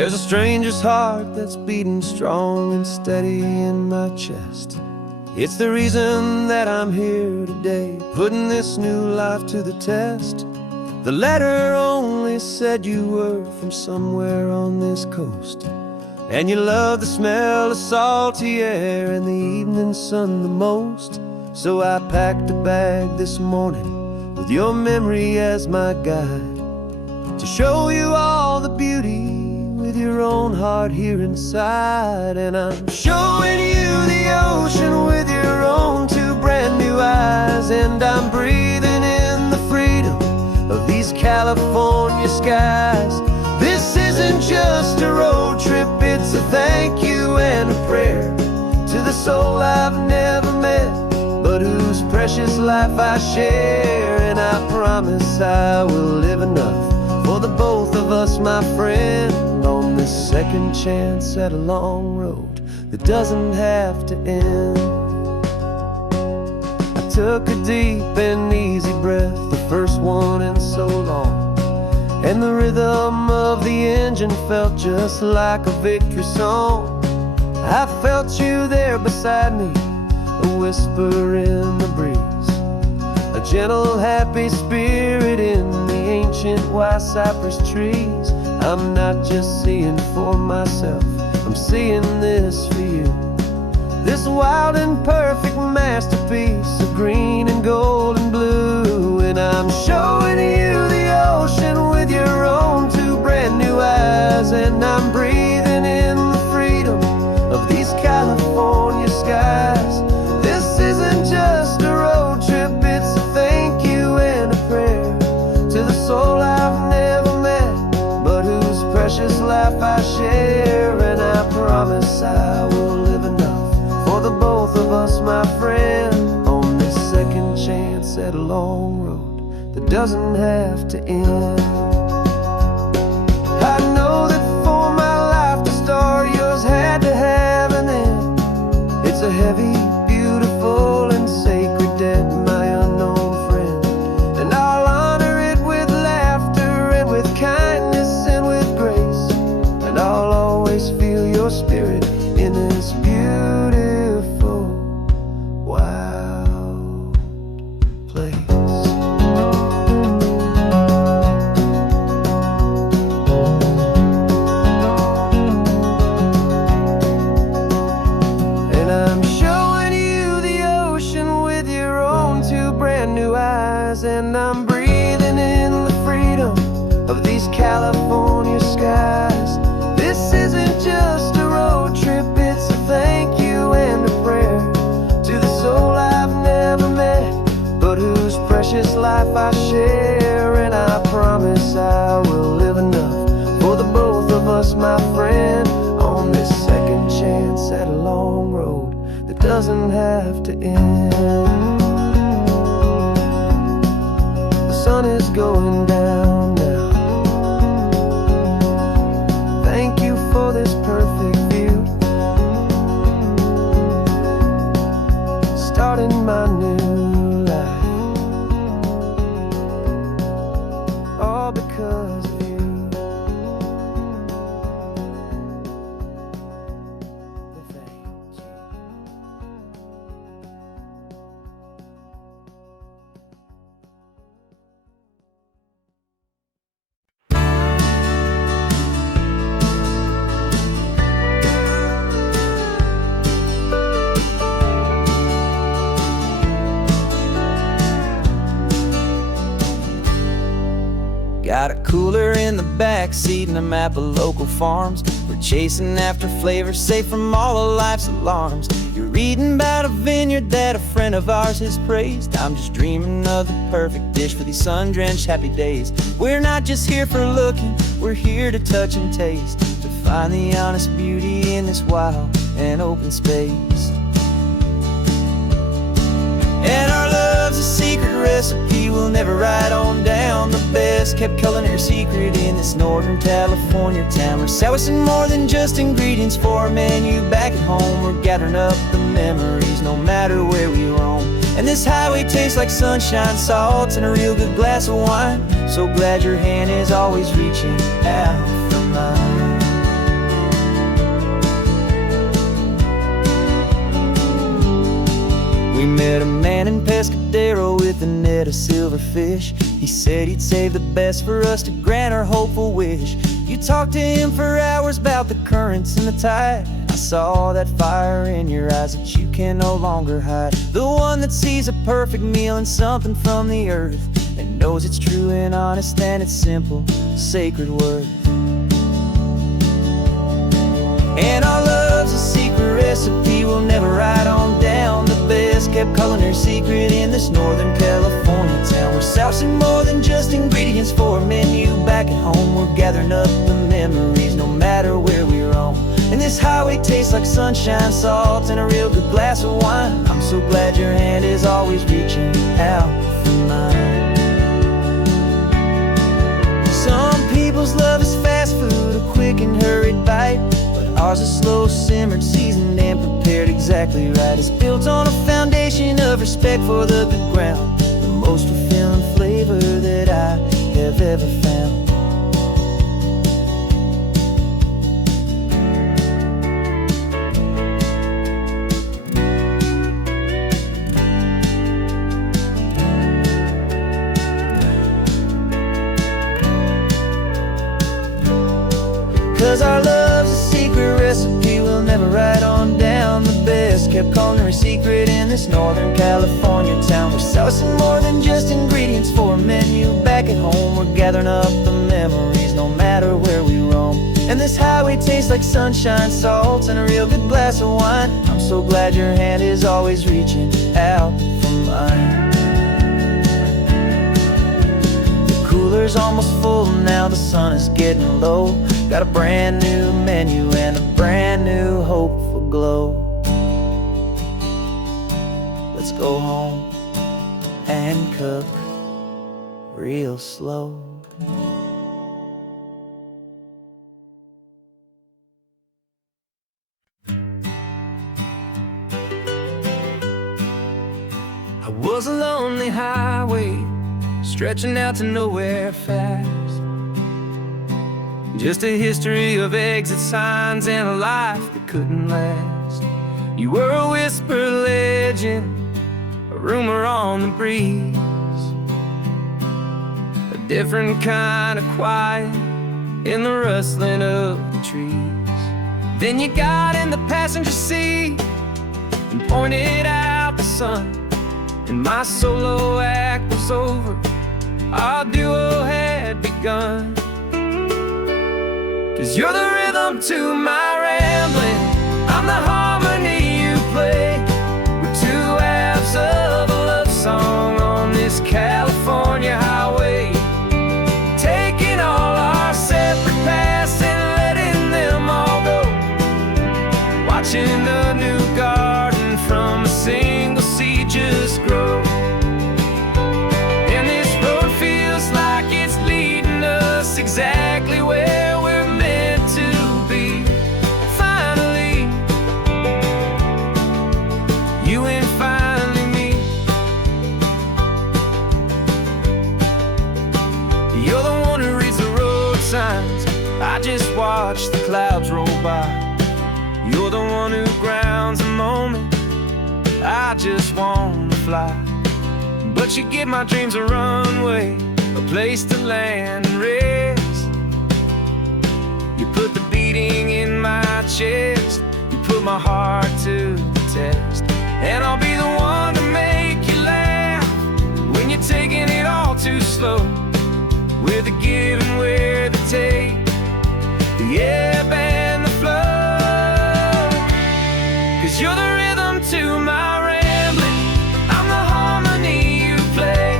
There's a stranger's heart that's beating strong and steady in my chest. It's the reason that I'm here today, putting this new life to the test. The letter only said you were from somewhere on this coast, and you love the smell of salty air and the evening sun the most. So I packed a bag this morning with your memory as my guide, to show you all the beauty with your own heart here inside. And I'm showing you the ocean with your own two brand new eyes, and I'm breathing in the freedom of these California skies. This isn't just a road trip, it's a thank you and a prayer to the soul I've never met, but whose precious life I share. And I promise I will live enough for the both of us, my friend, on this second chance at a long road that doesn't have to end. I took a deep and easy breath, the first one in so long, and the rhythm of the engine felt just like a victory song. I felt you there beside me, a whisper in the breeze, a gentle happy spirit in the ancient white cypress trees. I'm not just seeing for myself, I'm seeing this for you, this wild and perfect masterpiece of green and gold and blue. And I'm showing you the ocean with your own two brand new eyes, and I'm breathing in the freedom of these California skies. This isn't just a road trip, it's a thank you and a prayer to the soul I've never met, but whose precious life I share. And I promise I will live enough for the both of us, my friend, on this second chance at a long road that doesn't have to end. I know that for my life to start, yours had to have an end. It's a heavy, beautiful, and sacred debt, my unknown friend, and I'll honor it with laughter and with kindness and with grace, and I'll always feel your spirit in this beautiful, wild place. And I'm showing you the ocean with your own two brand new eyes, and I'm breathing in the freedom of these California skies. This isn't just a road trip, it's a thank you and a prayer to the soul I've never met, but whose precious life I share. And I promise I will live enough for the both of us, my friend, on this second chance at a long road that doesn't have to end. The sun is going down now. Thank you for this perfect view, starting my new life, all because of you. Thank you. Got a cooler in the back seat and a map of local farms. We're chasing after flavors safe from all of life's alarms. You're reading about a vineyard that a friend of ours has praised. I'm just dreaming of the perfect dish for these sun-drenched happy days. We're not just here for looking, we're here to touch and taste, to find the honest beauty in this wild and open space. And our love's a secret recipe we'll never write on down. The best kept culinary secret in this Northern California town. We're sourcing more than just ingredients for a menu back at home. We're gathering up the memories no matter where we roam. And this highway tastes like sunshine, salt, and a real good glass of wine. So glad your hand is always reaching out for mine. We met a man in Pescadero with a net of silverfish. He said he'd save the best for us to grant our hopeful wish. You talked to him for hours about the currents and the tide. I saw that fire in your eyes that you can no longer hide. The one that sees a perfect meal and something from the earth, and knows it's true and honest and it's simple, sacred worth. And our love's a secret recipe we'll never write on down. The best kept culinary secret in this Northern California town. We're sourcing more than just ingredients for a menu back at home. We're gathering up the memories no matter where we roam. And this highway tastes like sunshine, salt, and a real good glass of wine. I'm so glad your hand is always reaching out for mine. Some people's love is fast food, a quick and hurried bite. Ours is slow, simmered, seasoned, and prepared exactly right. It's built on a foundation of respect for the good ground, the most fulfilling flavor that I have ever found. 'Cause our love's a secret recipe we'll never write on down. The best kept culinary secret in this Northern California town. We're sourcing more than just ingredients for a menu back at home. We're gathering up the memories no matter where we roam. And this highway tastes like sunshine, salt, and a real good glass of wine. I'm so glad your hand is always reaching out for mine. Cooler's almost full now, the sun is getting low. Got a brand new menu and a brand new hopeful glow. Let's go home and cook real slow. I was a lonely highway stretching out to nowhere fast. Just a history of exit signs and a life that couldn't last. You were a whisper legend, a rumor on the breeze, a different kind of quiet in the rustling of the trees. Then you got in the passenger seat and pointed out the sun, and my solo act was over, our duo had begun. 'Cause you're the rhythm to my rambling, I'm the harmony you play. We're two halves of a love song on this California highway, taking all our separate paths and letting them all go, watching a new garden from a single seed just grow. And this road feels like it's leading us exactly where we're meant to be. Finally, you and finally me. You're the one who reads the road signs, I just watch the clouds roll by. You're the one who grounds the moment, I just wanna fly. But you give my dreams a runway, a place to land and rest. You put the beating in my chest, you put my heart to the test. And I'll be the one to make you laugh when you're taking it all too slow. We're the give and we're the take, the ebb and the flow. 'Cause you're the rhythm to my rambling, I'm the harmony you play.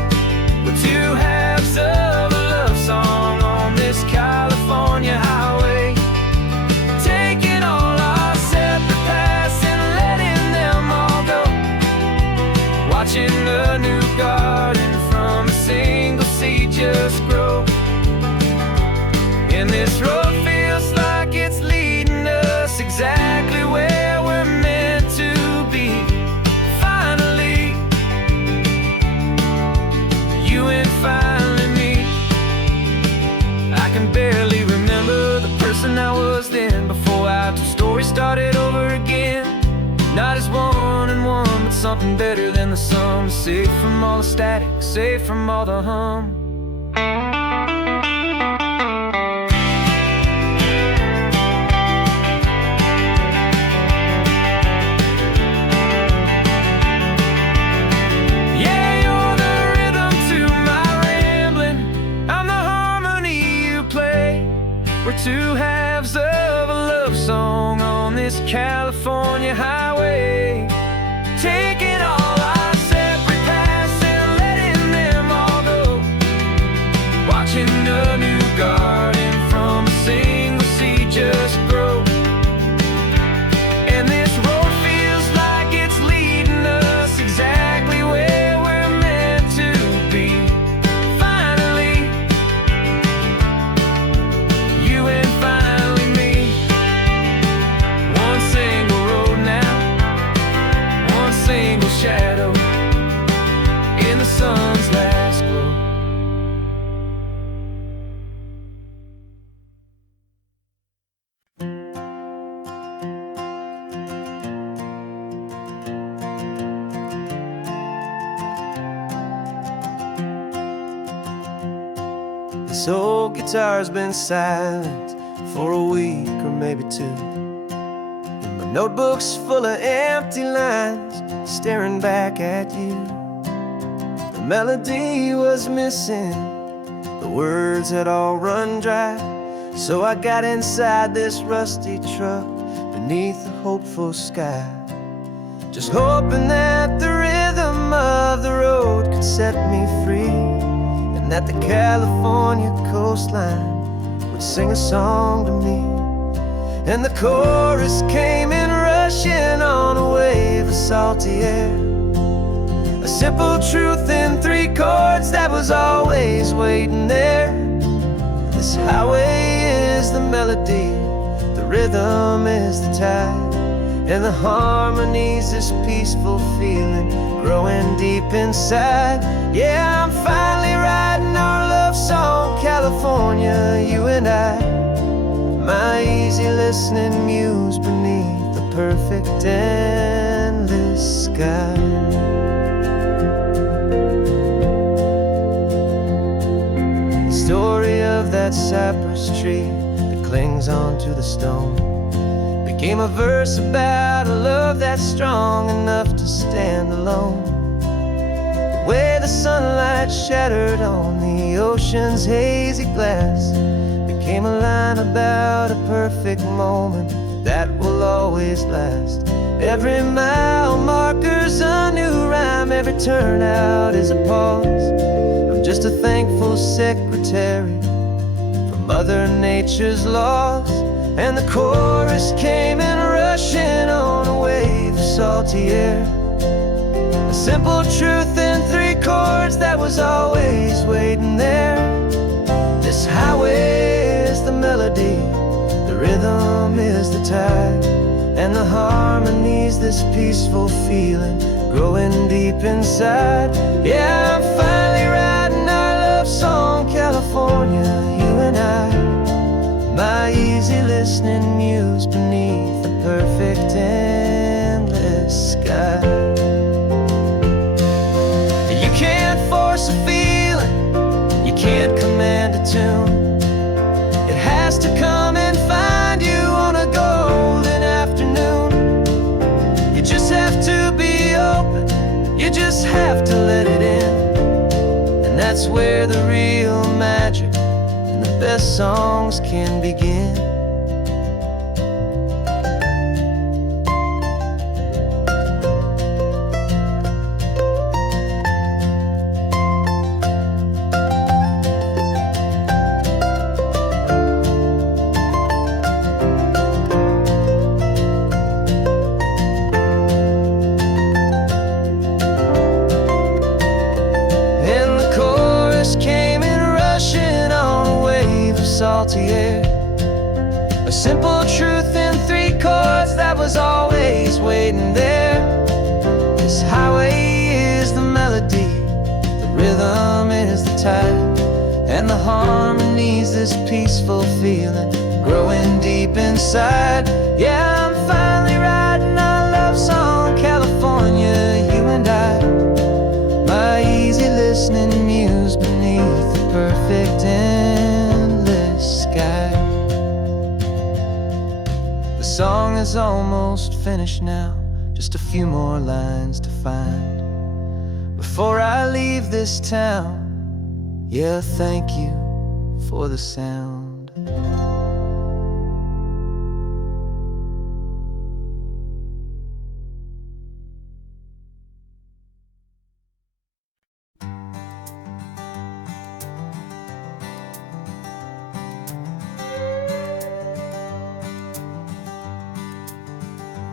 We're two halves of a love song on this California highway, taking all our separate paths and letting them all go, watching a new garden from a single seed just grow. And this road feels like it's leading us exactly where we're meant to be. Finally, you and finally me. I can barely remember the person I was then, before our two stories started over again. Not as one and one, but something better than the sum. Safe from all the static, safe from all the hum. We're two halves of a love song on this California highway, taking all our separate paths and letting them all go, watching a new garden from a single seed just grow. And this road feels like it's leading us exactly where we're meant to be. Finally, you and finally me. One single road now, one single shadow in the sun's last glow. This old guitar's been silent for a week or maybe two, and my notebook's full of empty lines staring back at you. The melody was missing, the words had all run dry, so I got inside this rusty truck beneath a hopeful sky, just hoping that the rhythm of the road could set me free, and that the California coastline would sing a song to me. And the chorus came in rushing on a wave of salty air, a simple truth in 3 chords that was always waiting there. This highway is the melody, the rhythm is the tide, and the harmony's this peaceful feeling growing deep inside. Yeah, I'm finally writing our love song, California, you and I, my easy listening muse beneath the perfect endless sky. The story of that cypress tree that clings onto the stone became a verse about a love that's strong enough to stand alone. The way the sunlight shattered on the ocean's hazy glass became a line about a perfect moment that will always last. Every mile marker's a new rhyme, every turnout is a pause. I'm just a thankful secretary for Mother Nature's laws. And the chorus came in rushing on a wave of salty air, a simple truth in 3 chords that was always waiting there. This highway is the melody, the rhythm is the tide, and the harmony's this peaceful feeling growing deep inside. Yeah, I'm finally writing our love song, California, you and I, my easy listening muse beneath the perfect endless sky. You can't force a feeling, you can't command a tune. It has to come and find you on a golden afternoon. You just have to be open, you just have to let it in, and that's where the real magic and the best songs can begin. Salty air, a simple truth in 3 chords that was always waiting there. This highway is the melody, the rhythm is the tide, and the harmony's this peaceful feeling growing deep inside. Yeah, I'm finally writing our love song, California, you is almost finished now, just a few more lines to find before I leave this town. Yeah, thank you for the sound.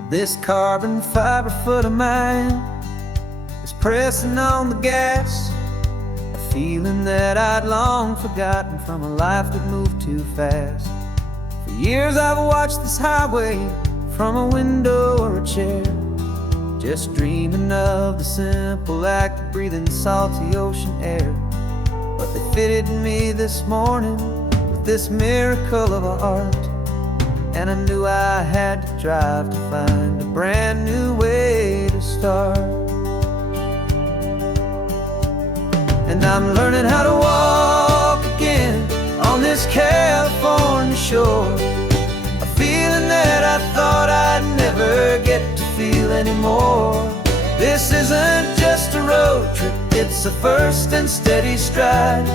This carbon fiber foot of mine is pressing on the gas, a feeling that I'd long forgotten from a life that moved too fast. For years I've watched this highway from a window or a chair, just dreaming of the simple act of breathing salty ocean air. But they fitted me this morning with this miracle of art, and I knew I had to drive to find a brand new way to start. And I'm learning how to walk again on this California shore, a feeling that I thought I'd never get to feel anymore. This isn't just a road trip, it's a first and steady stride,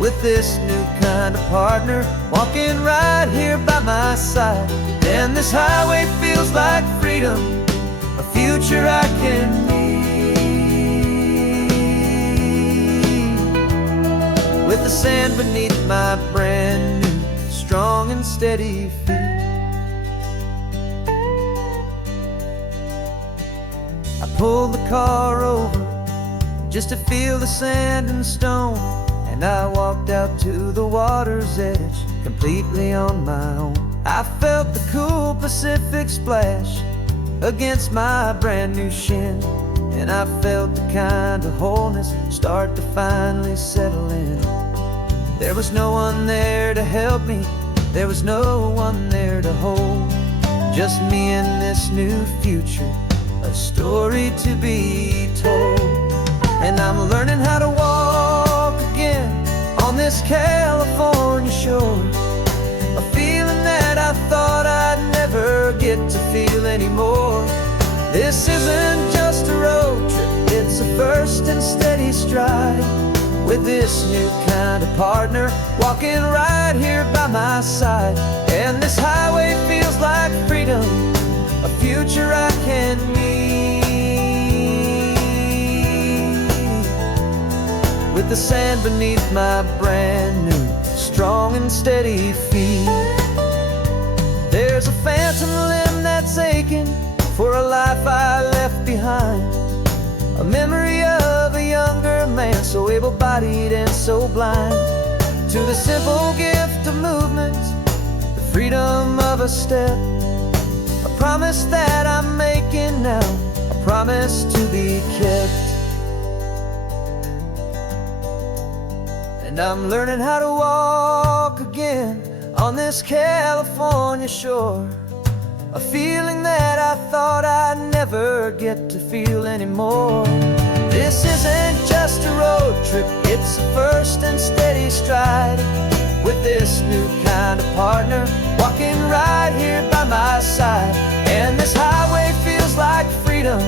with this new kind of partner walking right here by my side. And this highway feels like freedom, a future I can need, with the sand beneath my brand new strong and steady feet. I pulled the car over just to feel the sand and stone, and I walked out to the water's edge completely on my own. I felt the cool Pacific splash against my brand new shin, and I felt the kind of wholeness start to finally settle in. There was no one there to help me, there was no one there to hold, just me and this new future, a story to be told. And I'm learning how to walk again on this California shore, a feeling that I thought I'd never get to feel anymore. This isn't just a road trip, it's a first and steady stride, with this new kind of partner walking right here by my side. And this highway feels like freedom, a future I can need, with the sand beneath my brand new strong and steady feet. There's a phantom limb that's aching for a life I left behind, a memory of a younger man so able-bodied and so blind, to the simple gift of movement, the freedom of a step, a promise that I'm making now, a promise to be kept. And I'm learning how to walk again on this California shore, a feeling that I thought I'd never get to feel anymore. This isn't just a road trip, it's a first and steady stride, with this new kind of partner walking right here by my side. And this highway feels like freedom,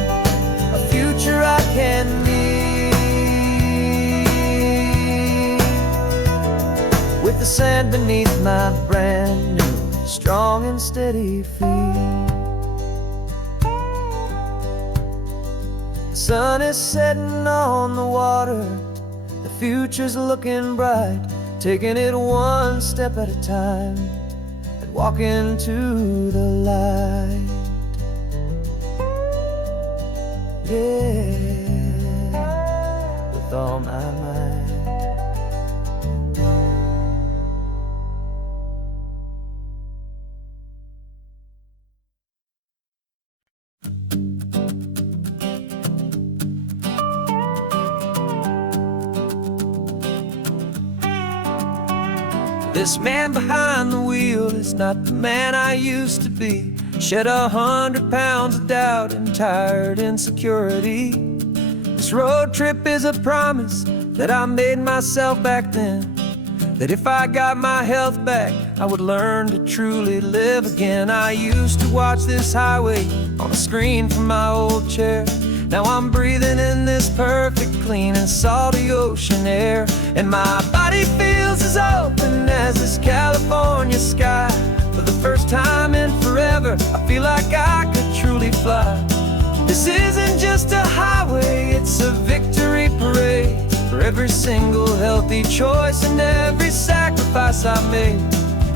a future I can need, with the sand beneath my brand new strong and steady feet. The sun is setting on the water, the future's looking bright, taking it one step at a time and walking to the light. Yeah, with all my might. This man behind the wheel is not the man I used to be. Shed 100 pounds of doubt and tired insecurity. This road trip is a promise that I made myself back then, that if I got my health back, I would learn to truly live again. I used to watch this highway on a screen from my old chair. Now I'm breathing in this perfect, clean and salty ocean air. And my body feels as open as this California sky. For the first time in forever, I feel like I could truly fly. This isn't just a highway, it's a victory parade. For every single healthy choice and every sacrifice I made.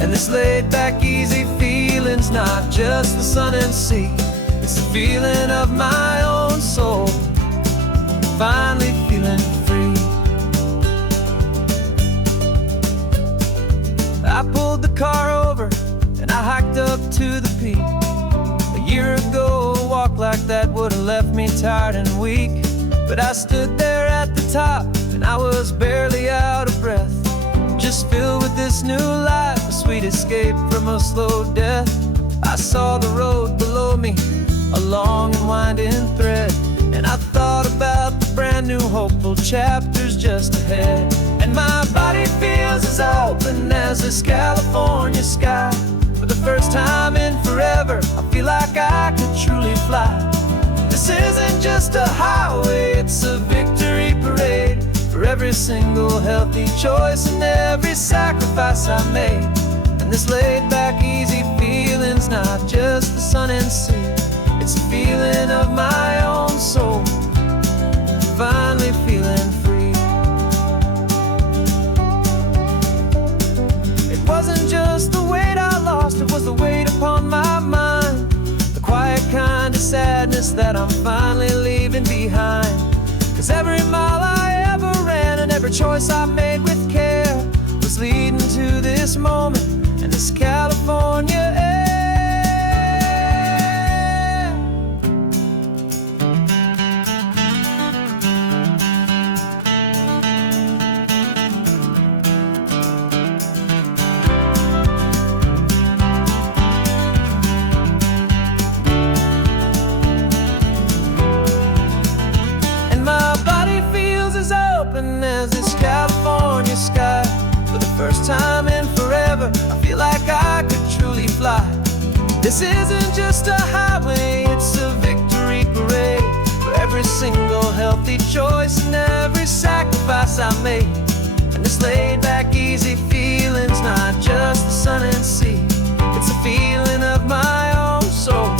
And this laid back easy feeling's not just the sun and sea. It's the feeling of my own soul, finally feeling free. I pulled the car over and I hiked up to the peak. A year ago, a walk like that would have left me tired and weak. But I stood there at the top and I was barely out of breath, just filled with this new life, a sweet escape from a slow death. I saw the road below me, a long and winding thread, and I thought about the brand new hopeful chapters just ahead. And my body feels as open as this California sky. For the first time in forever, I feel like I could truly fly. This isn't just a highway, it's a victory parade. For every single healthy choice and every sacrifice I made. And this laid back easy feeling's not just the sun and sea. It's a feeling of my own soul, finally feeling free. It wasn't just the weight I lost, it was the weight upon my mind. The quiet kind of sadness that I'm finally leaving behind. 'Cause every mile I ever ran and every choice I made with care was leading to this moment and this California air. As this California sky. For the first time in forever, I feel like I could truly fly. This isn't just a highway, it's a victory parade. For every single healthy choice and every sacrifice I made. And this laid back easy feeling's not just the sun and sea. It's a feeling of my own soul,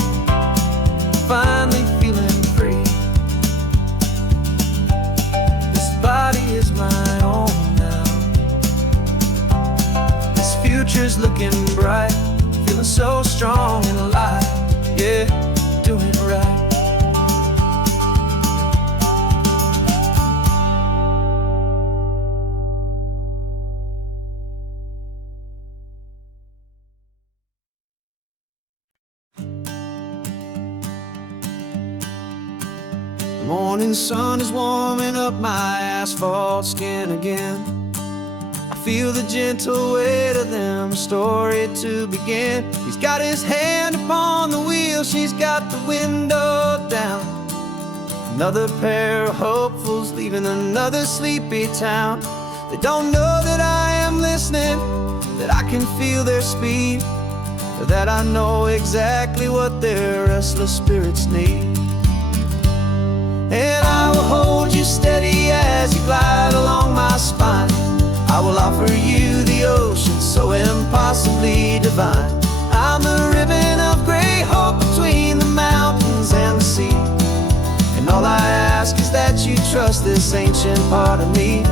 finally feeling free. Body is my own now. This future's looking bright, feeling so strong and alive. Yeah, doing it right. The morning sun is warming up my asphalt skin again. I feel the gentle weight of them, a story to begin. He's got his hand upon the wheel, she's got the window down. Another pair of hopefuls leaving another sleepy town. They don't know that I am listening, that I can feel their speed, or that I know exactly what their restless spirits need. And I will hold you steady as you glide along my spine. I will offer you the ocean so impossibly divine. I'm the ribbon of gray hope between the mountains and the sea. And all I ask is that you trust this ancient part of me.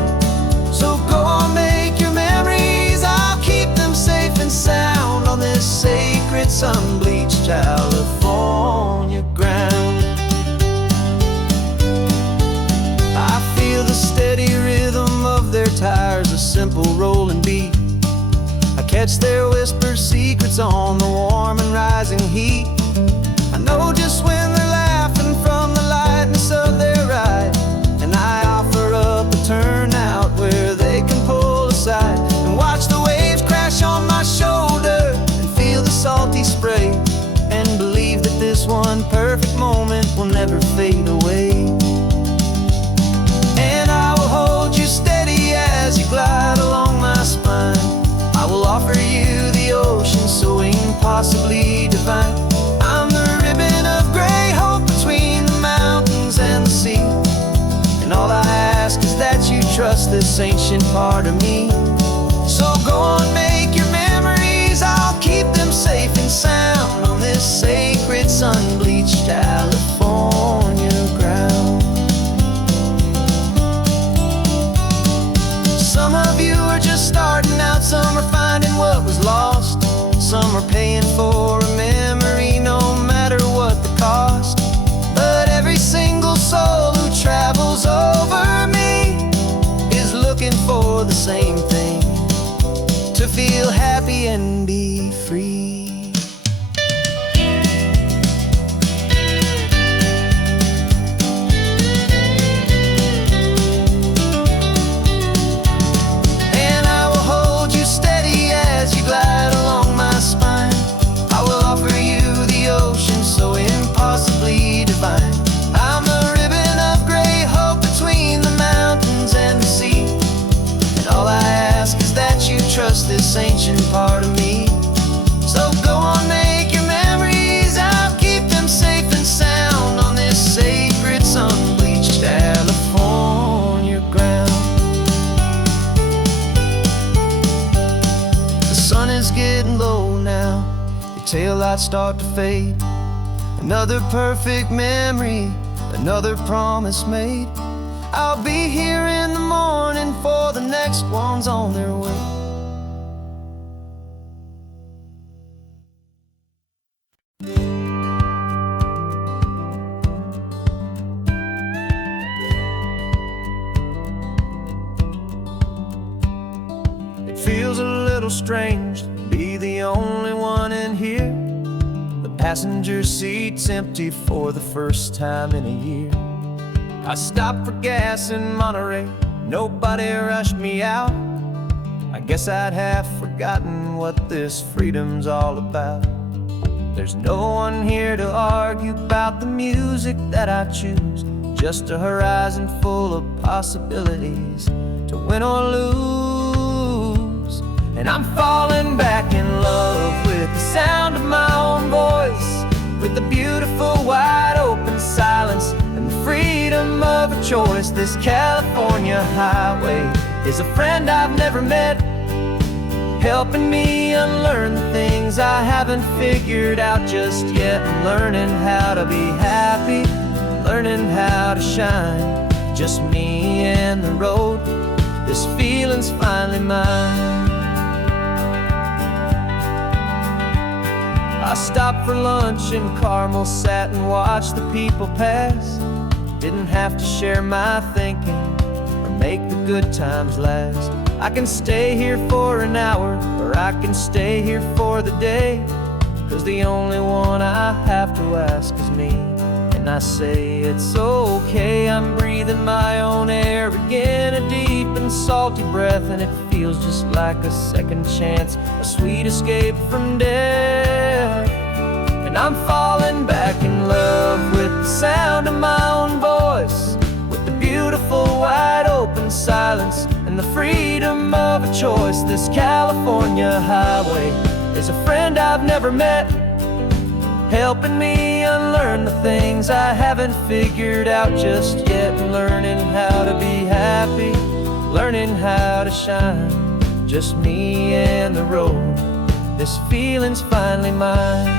So go on, make your memories, I'll keep them safe and sound on this sacred sun-bleached California ground. I feel the steady rhythm of their tires, a simple rolling beat. I catch their whispered secrets on the warm and rising heat. I know just when they're laughing from the lightness of their ride. And I offer up a turnout where they can pull aside and watch the waves crash on my shoulder and feel the salty spray, and believe that this one perfect moment will never fade away. Hold you steady as you glide along my spine. I will offer you the impossibly divine. I'm the ribbon of gray hope between the mountains and the sea. And all I ask is that you trust this ancient part of me. So go on, make your memories, I'll keep them safe and sound on this sacred sun-bleached California ground. Some of you are just starting out, some are finding what was lost. Some are paying for a memory, no matter what the cost. But every single soul who travels over me is looking for the same thing: to feel happy and be free. And I will hold you steady as you glide along my spine. I will offer you the ocean so impossibly divine. I'm a ribbon of gray hope between the mountains and the sea. And all I ask is that you trust this ancient part of me. So go on, make your memories, I'll keep them safe and sound on this sacred sun-bleached California ground. The sun is getting low now, your taillights start to fade. Another perfect memory, another promise made. I'll be here in the morning for the next ones on their way. It feels a little strange to be the only one in here. The passenger seat's empty for the first time in a year. I stopped for gas in Monterey, nobody rushed me out. I guess I'd half forgotten what this freedom's all about. There's no one here to argue about the music that I choose, just a horizon full of possibilities to win or lose. And I'm falling back in love with the sound of my own voice, with the beautiful wide open silence and the freedom of a choice. This California highway is a friend I've never met, helping me unlearn the things I haven't figured out just yet. I'm learning how to be happy, learning how to shine, just me and the road. This feeling's finally mine. I stopped for lunch in Carmel, sat and watched the people pass. Didn't have to share my thinking or make the good times last. I can stay here for an hour, or I can stay here for the day, 'cause the only one I have to ask is me. And I say it's okay, I'm breathing my own air again, a deep and salty breath, and it feels just like a second chance, a sweet escape from death. And I'm falling back in love with the sound of my own voice, with the beautiful wide open silence and the freedom of a choice. This California highway is a friend I've never met, helping me unlearn the things I haven't figured out just yet. And learning how to be happy, learning how to shine, just me and the road. This feeling's finally mine.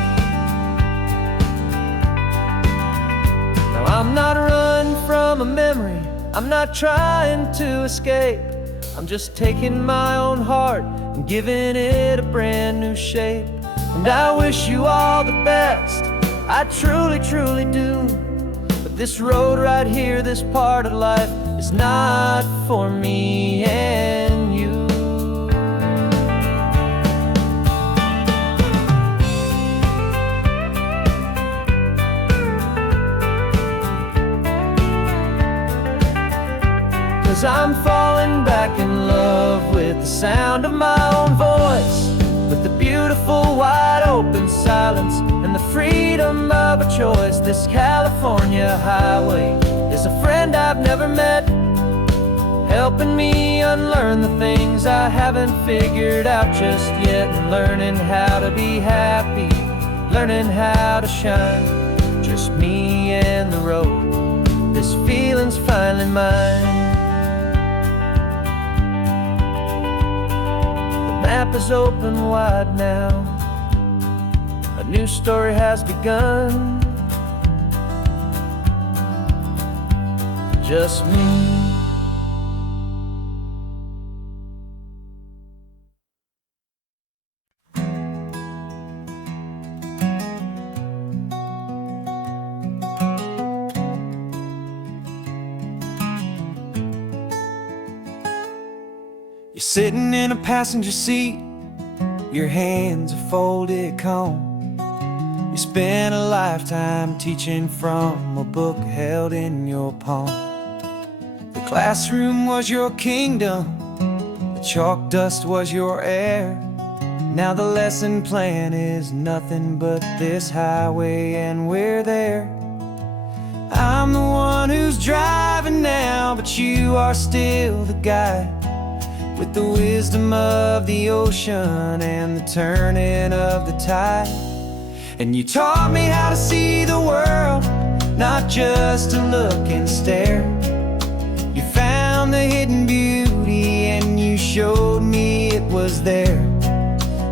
Now I'm not running from a memory, I'm not trying to escape. I'm just taking my own heart and giving it a brand new shape. And I wish you all the best, I truly, truly do. But this road right here, this part of life, is not for me and you. 'Cause I'm falling back in love with the sound of my own voice, with the beautiful wide open silence and the freedom of a choice. This California highway is a friend I've never met, helping me unlearn the things I haven't figured out just yet, and learning how to be happy, learning how to shine. Just me and the road, this feeling's finally mine. The map is open wide now, a new story has begun. Just me. You're sitting in a passenger seat, your hands are folded calm. You spent a lifetime teaching from a book held in your palm. The classroom was your kingdom, the chalk dust was your air. Now the lesson plan is nothing but this highway, and we're there. I'm the one who's driving now, but you are still the guide, with the wisdom of the ocean and the turning of the tide. And you taught me how to see the world, not just to look and stare. You found the hidden beauty and you showed me it was there.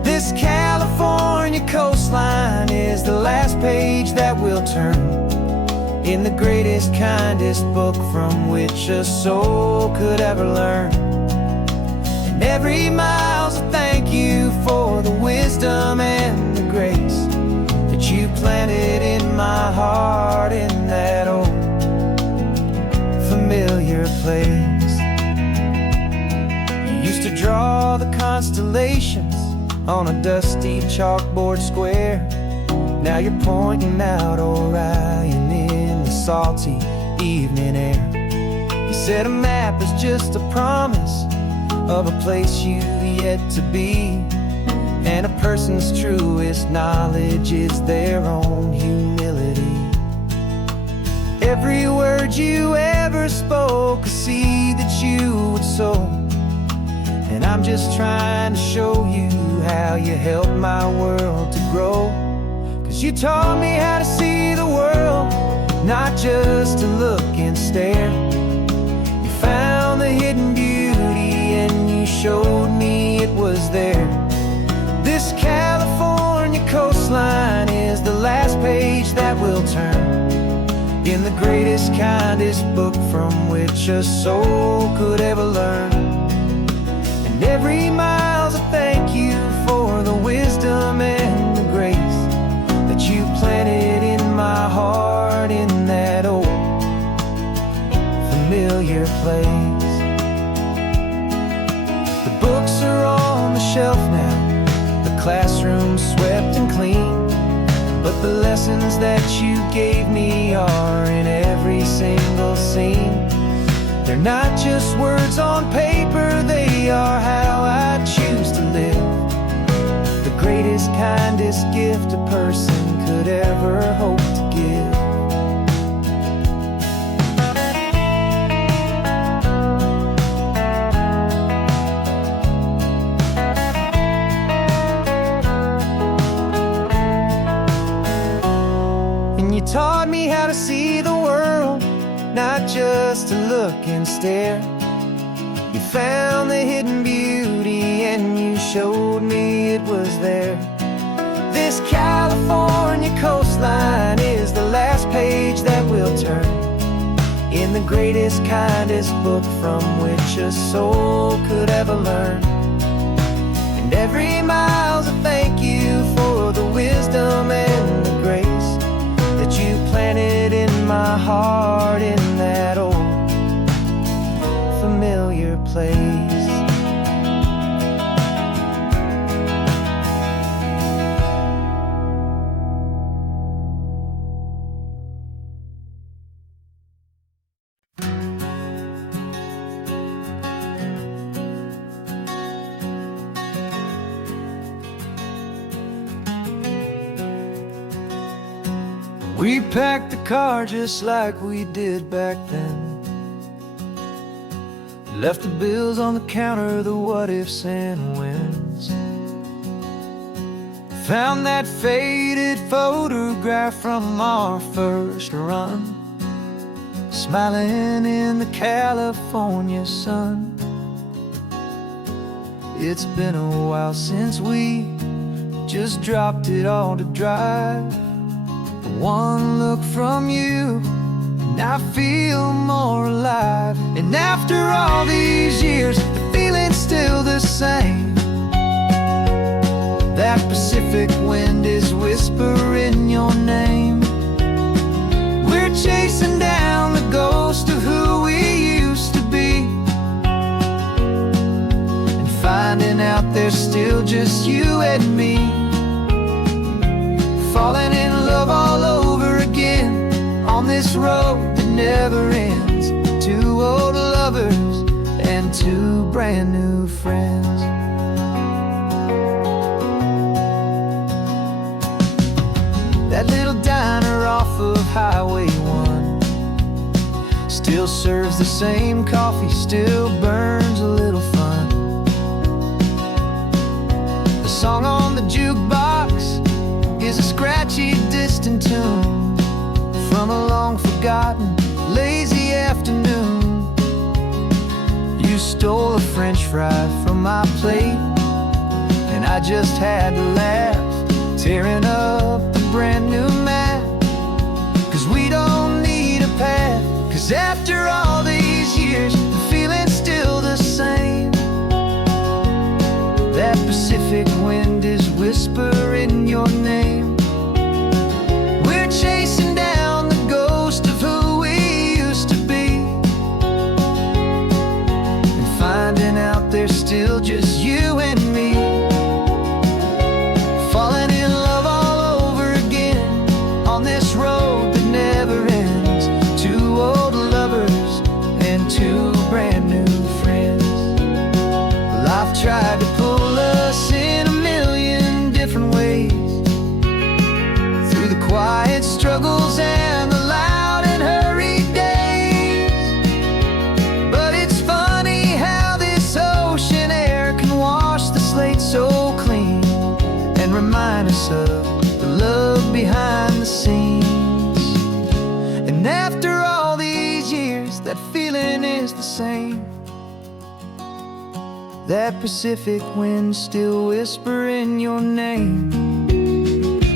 This California coastline is the last page that we'll turn in the greatest, kindest book from which a soul could ever learn. And every mile's a thank you for the wisdom and the grace that you planted in my heart in that old familiar place. You used to draw the constellations on a dusty chalkboard square. Now you're pointing out Orion in the salty evening air. You said a map is just a promise of a place you've yet to be, and a person's truest knowledge is their own humility. Every word you ever spoke, a seed that you would sow, and I'm just trying to show you how you helped my world to grow. 'Cause you taught me how to see the world, not just to look and stare. You found the hidden beauty and you showed me it was there. This California coastline is the last page that we'll turn in the greatest, kindest book from which a soul could ever learn. And every mile's a thank you for the wisdom and the grace that you planted in my heart in that old familiar place. The books are on the shelf now, classroom swept and clean, but the lessons that you gave me are in every single scene. They're not just words on paper, they are how I choose to live. The greatest, kindest gift a person could ever hope to give. You taught me how to see the world, not just to look and stare. You found the hidden beauty and you showed me it was there. This California coastline is the last page that we'll turn in the greatest, kindest book from which a soul could ever learn. And every mile's a thank you for the wisdom and the grace that you planted in my heart in that old familiar place. We packed the car just like we did back then. Left the bills on the counter, the what ifs and whens. Found that faded photograph from our first run, smiling in the California sun. It's been a while since we just dropped it all to drive. One look from you and I feel more alive. And after all these years, the feeling's still the same. That Pacific wind is whispering your name. We're chasing down the ghost of who we used to be, and finding out there's still just you and me. Falling in love all over again on this road that never ends. Two old lovers and two brand new friends. That little diner off of Highway 1 still serves the same coffee, still burns a little fun. The song on the jukebox is a scratchy, distant tune from a long forgotten, lazy afternoon. You stole a French fry from my plate, and I just had to laugh, tearing up the brand new map. Cause we don't need a path, cause after all these years, the feeling's still the same. That Pacific wind is whispering your name. We're chasing down the ghost of who we used to be, and finding out there's still just you and me. Falling in love all over again on this road that never ends. Two old lovers and two brand new friends. Life tried to pull us in a million different ways, through the quiet struggles and the loud and hurried days. But it's funny how this ocean air can wash the slate so clean, and remind us of the love behind the scenes. And after all these years, that feeling is the same. That Pacific wind still whispering your name.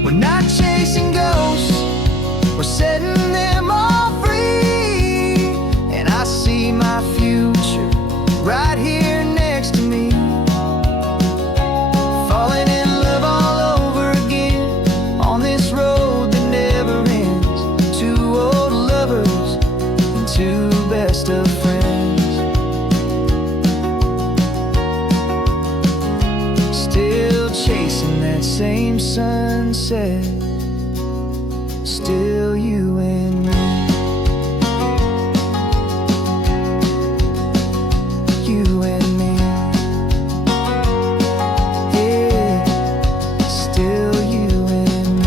We're not chasing ghosts, we're setting them all free. And I see my future right here next to me. Falling in love all over again on this road that never ends. Two old lovers and two best of friends. Still chasing that same sunset, still you and me. You and me. Yeah, still you and me.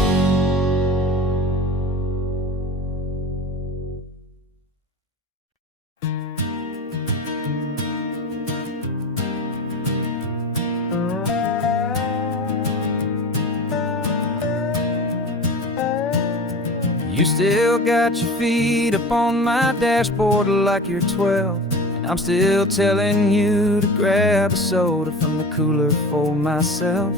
You still got your feet up on my dashboard like you're 12, and I'm still telling you to grab a soda from the cooler for myself.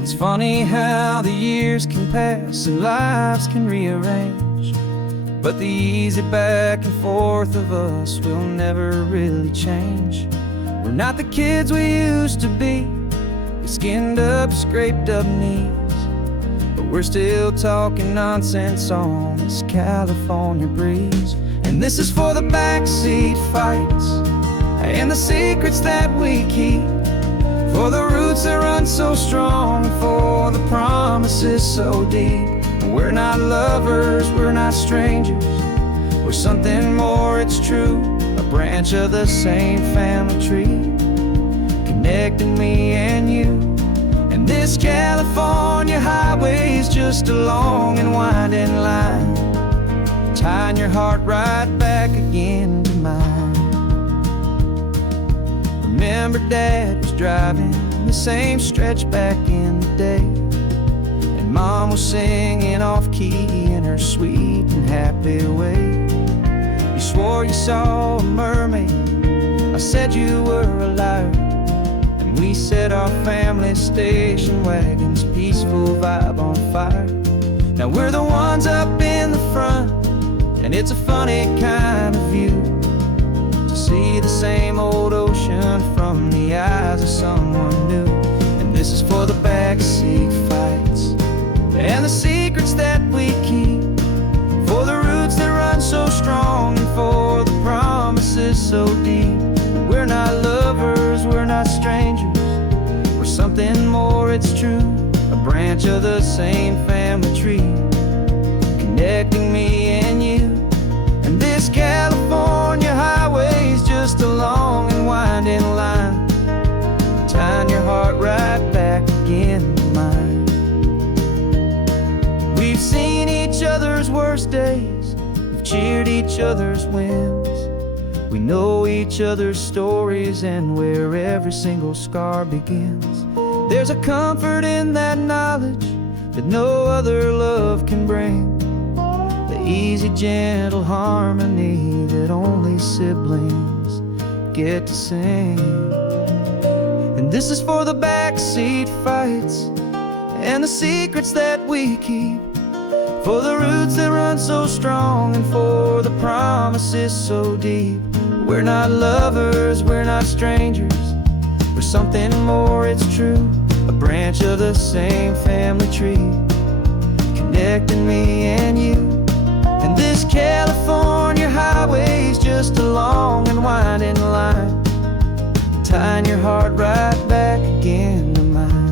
It's funny how the years can pass and lives can rearrange, but the easy back and forth of us will never really change. We're not the kids we used to be, with skinned up, scraped up knees, but we're still talking nonsense on this California breeze. And this is for the backseat fights and the secrets that we keep, for the roots that run so strong, for the promises so deep. We're not lovers, we're not strangers, we're something more, it's true. A branch of the same family tree, connecting me and you. And this California highway is just a long and winding line, tying your heart right back again to mine. remember Dad was driving the same stretch back in the day, and Mom was singing off-key in her sweet and happy way. You swore you saw a mermaid, I said you were a liar, and we set our family station wagon's peaceful vibe on fire. Now we're the ones up in the front, and it's a funny kind of view to see the same old ocean from the eyes of someone new. And this is for the backseat fights and the secrets that we keep, for the roots that run so strong and for the promises so deep. We're not lovers, we're not strangers, we're something more, it's true. A branch of the same family tree, connecting me and you. And this California highway's just a long and winding line, tying your heart right back again to mine. We've seen each other's worst days, we've cheered each other's wins. We know each other's stories and where every single scar begins. There's a comfort in that knowledge that no other love can bring, the easy, gentle harmony that only siblings get to sing. And this is for the backseat fights and the secrets that we keep, for the roots that run so strong and for the promises so deep. We're not lovers, we're not strangers, we're something more, it's true. A branch of the same family tree, connecting me and you. And this California highway's just a long and winding line, tying your heart right back again to mine.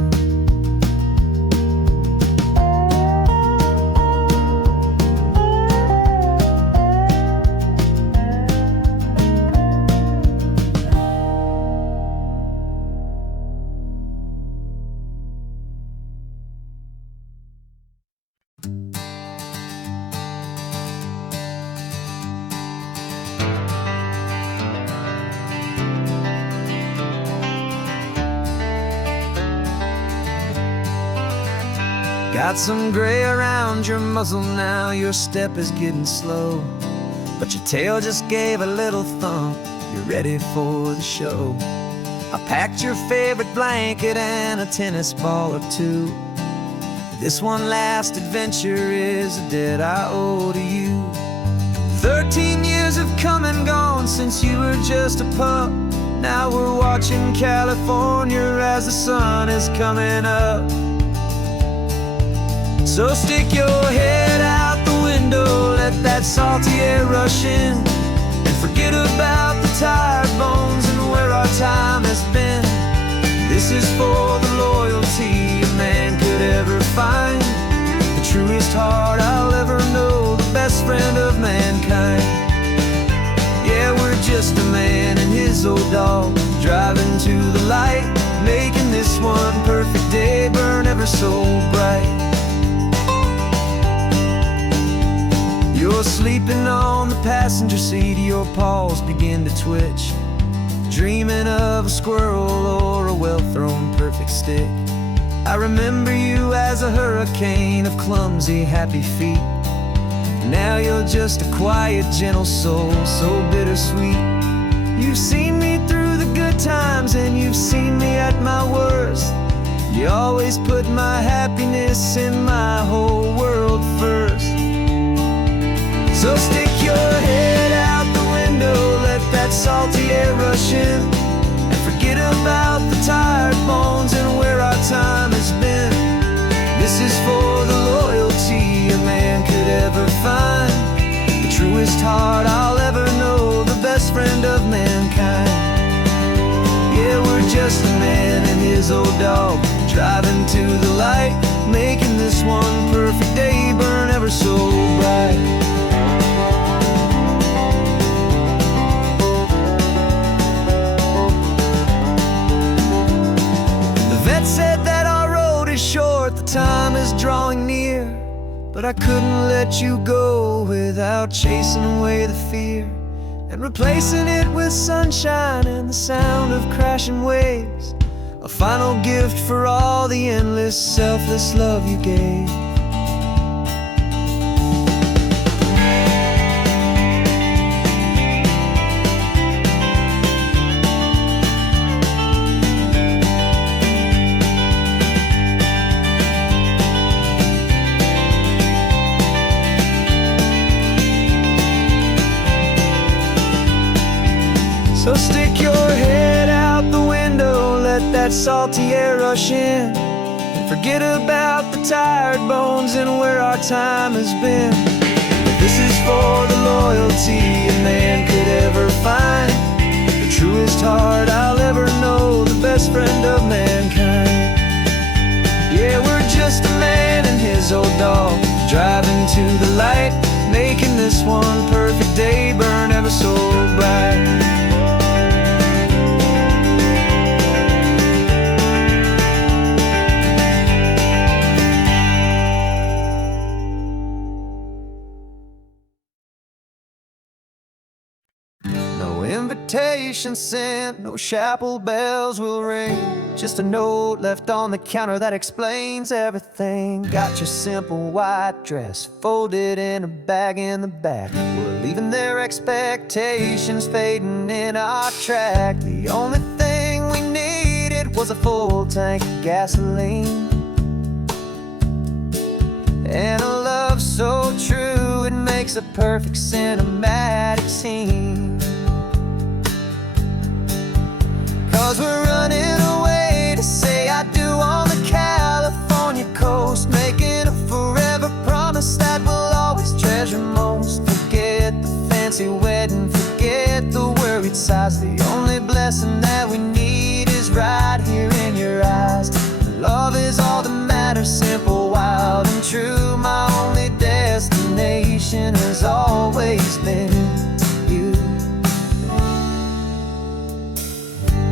Got some gray around your muzzle now, your step is getting slow, but your tail just gave a little thump, you're ready for the show. I packed your favorite blanket and a tennis ball or two. This one last adventure is a debt I owe to you. 13 years have come and gone since you were just a pup. Now we're watching California as the sun is coming up. So stick your head out the window, let that salty air rush in, and forget about the tired bones and where our time has been. This is for the loyalty a man could ever find, the truest heart I'll ever know, the best friend of mankind. Yeah, we're just a man and his old dog, driving to the light, making this one perfect day burn ever so bright. You're sleeping on the passenger seat, your paws begin to twitch, dreaming of a squirrel or a well-thrown perfect stick. I remember you as a hurricane of clumsy, happy feet. Now you're just a quiet, gentle soul, so bittersweet. You've seen me through the good times and you've seen me at my worst. You always put my happiness in my whole world first. So stick your head out the window, let that salty air rush in, and forget about the tired bones and where our time has been. This is for the loyalty a man could ever find, the truest heart I'll ever know, the best friend of mankind. Yeah, we're just a man and his old dog, driving to the light, making this one perfect day burn ever so bright. Said that our road is short, the time is drawing near, but I couldn't let you go without chasing away the fear and replacing it with sunshine and the sound of crashing waves. A final gift for all the endless, selfless love you gave. So stick your head out the window, let that salty air rush in, and forget about the tired bones and where our time has been. This is for the loyalty a man could ever find, the truest heart I'll ever know, the best friend of mankind. Yeah, we're just a man and his old dog, driving to the light, making this one perfect day burn ever so bright. No invitation sent, no chapel bells will ring, just a note left on the counter that explains everything. Got your simple white dress folded in a bag in the back. We're leaving their expectations fading in our track. The only thing we needed was a full tank of gasoline, and a love so true it makes a perfect cinematic scene. 'Cause we're running away to say I do on the California coast, making a forever promise that we'll always treasure most. Forget the fancy wedding, forget the worried sighs. The only blessing that we need is right here in your eyes. Love is all that matters, simple, wild and true. My only destination has always been you.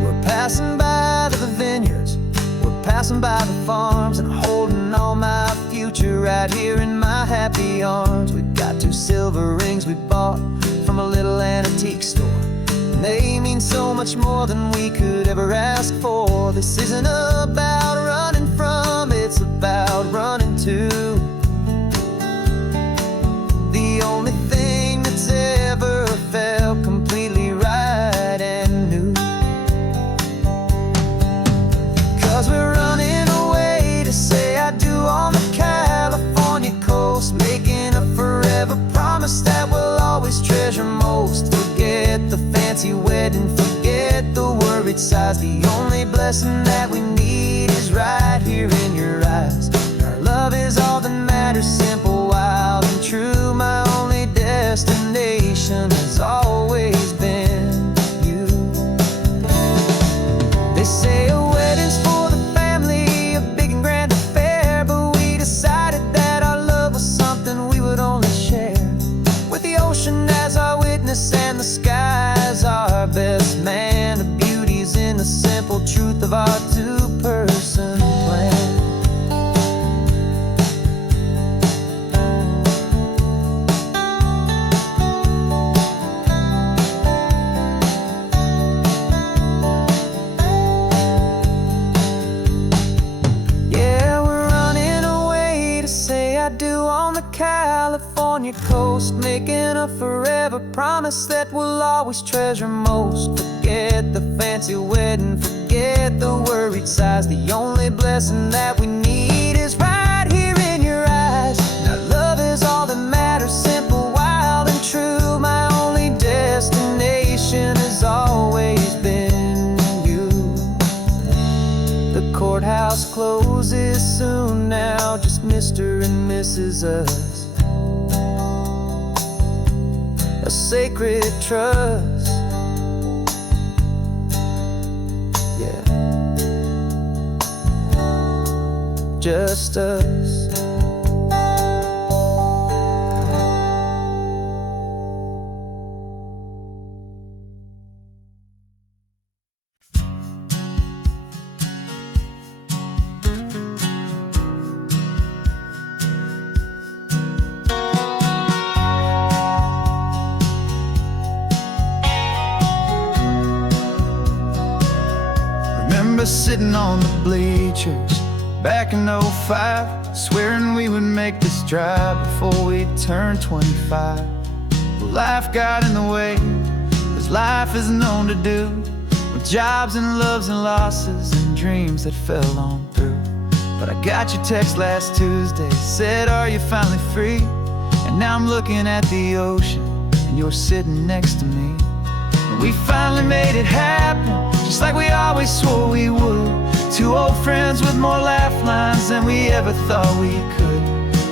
We're passing by the vineyards, we're passing by the farms, and holding on my future right here in my happy arms. We've got 2 silver rings we bought from a little antique store, and they mean so much more than we could ever ask for. This isn't about running from, it's about running to the only thing that's ever felt completely right and new. 'Cause we're running away to say I do on the California coast, making a forever promise that we'll always treasure most. Forget the fancy wedding, forget the worried sighs. The only blessing that we need is right here in your eyes. Our love is all that matters, simple, wild and true. My only destination has always been you. They say a wedding's for the family, a big and grand affair, but we decided that our love was something we would only share with the ocean as our witness and the sky as our best man. The beauty's in the simple truth of our 2-person plan. Yeah, we're running away to say I do on the California coast, making a forever promise that we'll always treasure most. Forget the fancy wedding, forget the worried sighs. The only blessing that we need is right here in your eyes. Now love is all that matters, simple, wild and true. My only destination has always been you. The courthouse closes soon now, just Mr. and Mrs. Us. A sacred trust, yeah, just us. remember sitting on the bleachers back in '05, swearing we would make this drive before we turned 25. But life got in the way, as life is known to do, with jobs and loves and losses and dreams that fell on through. But I got your text last Tuesday, said, are you finally free? And now I'm looking at the ocean, and you're sitting next to me. And we finally made it happen, just like we always swore we would. Two old friends with more laugh lines than we ever thought we could.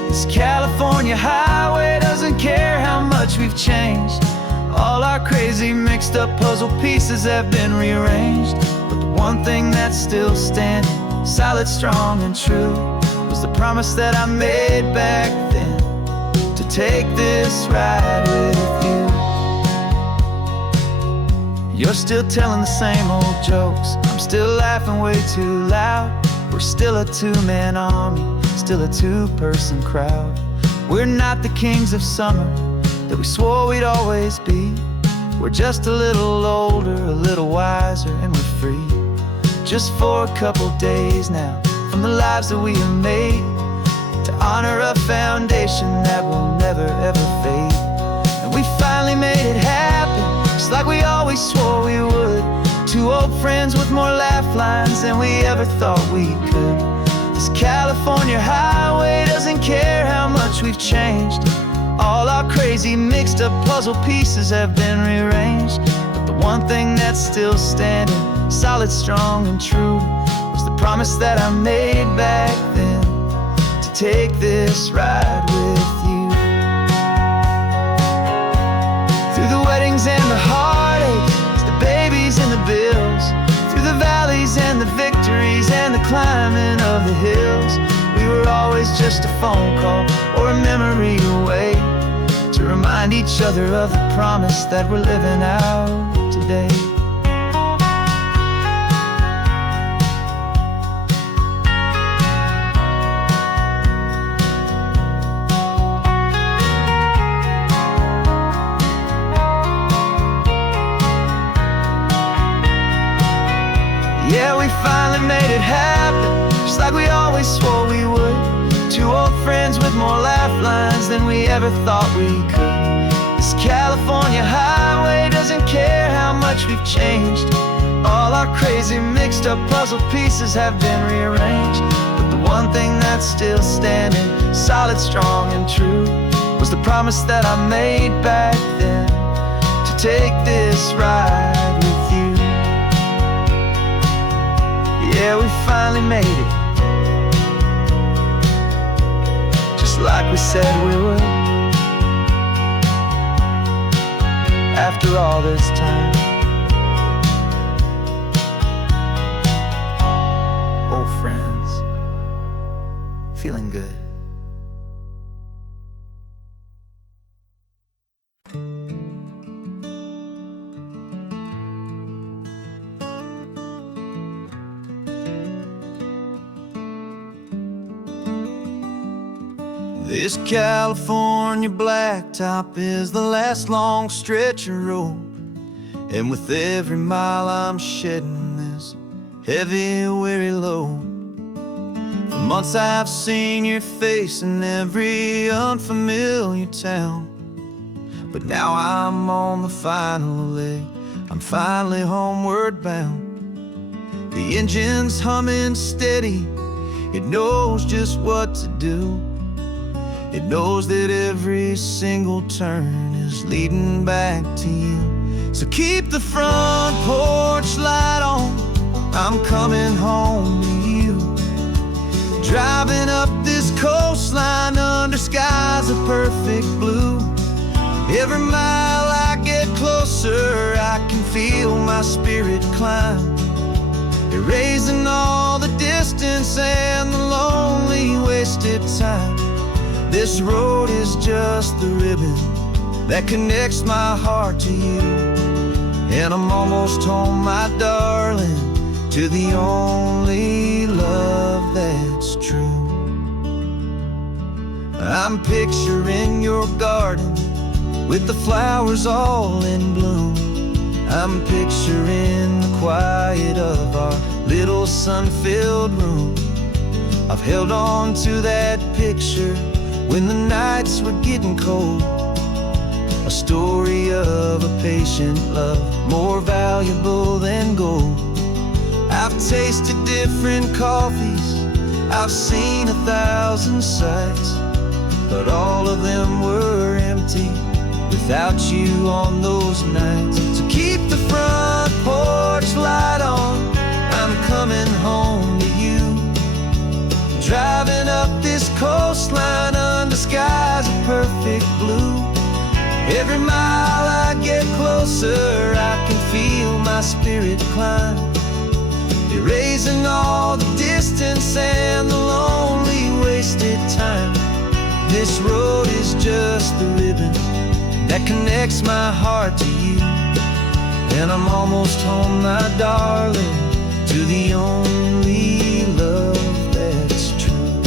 This California highway doesn't care how much we've changed. All our crazy mixed up puzzle pieces have been rearranged. But the one thing that's still standing, solid, strong, and true, was the promise that I made back then, to take this ride with you. You're still telling the same old jokes, I'm still laughing way too loud. We're still a two-man army, still a two-person crowd. We're not the kings of summer that we swore we'd always be. We're just a little older, a little wiser, and we're free. Just for a couple days now, from the lives that we have made, to honor a foundation that will never ever fade. And we finally made it happen, just like we always swore we would. Two old friends with more laugh lines than we ever thought we could. This California highway doesn't care how much we've changed. All our crazy mixed up puzzle pieces have been rearranged. But the one thing that's still standing, solid, strong, and true, was the promise that I made back then, to take this ride with you. Through the weddings and the heartaches, the babies and the bills, through the valleys and the victories and the climbing of the hills, we were always just a phone call or a memory away, to remind each other of the promise that we're living out today. Yeah, we finally made it happen, just like we always swore we would. Two old friends with more laugh lines than we ever thought we could. This California highway doesn't care how much we've changed. All our crazy mixed up puzzle pieces have been rearranged. But the one thing that's still standing, solid, strong, and true, was the promise that I made back then, to take this ride with you. Yeah, we finally made it, just like we said we would. After all this time, old friends, feeling good. This California blacktop is the last long stretch of road, and with every mile I'm shedding this heavy, weary load. For months I've seen your face in every unfamiliar town, but now I'm on the final leg, I'm finally homeward bound. The engine's humming steady, it knows just what to do. It knows that every single turn is leading back to you. So keep the front porch light on, I'm coming home to you. Driving up this coastline under skies of perfect blue. Every mile I get closer, I can feel my spirit climb, erasing all the distance and the lonely wasted time. This road is just the ribbon that connects my heart to you, and I'm almost home, my darling, to the only love that's true. I'm picturing your garden with the flowers all in bloom. I'm picturing the quiet of our little old sun-filled room. I've held on to that picture when the nights were getting cold. A story of a patient love, more valuable than gold. I've tasted different coffees, I've seen 1,000 sights, but all of them were empty without you on those nights. So keep the front porch light on, I'm coming home to you. Driving up this coastline under skies of perfect blue. Every mile I get closer, I can feel my spirit climb, erasing all the distance and the lonely wasted time. This road is just the ribbon that connects my heart to you. And I'm almost home, my darling, to the only love that's true.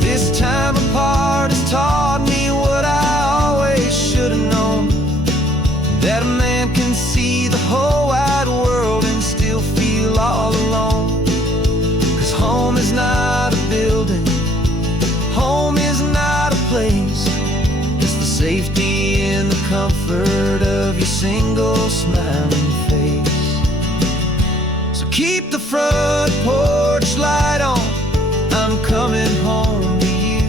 This time apart has taught me what I always should have known, that a man can see the whole wide world and still feel all alone. 'Cause home is not a building, home is not a place, it's the safety and the comfort of your single smiling face. So keep the front porch light on, I'm coming home to you.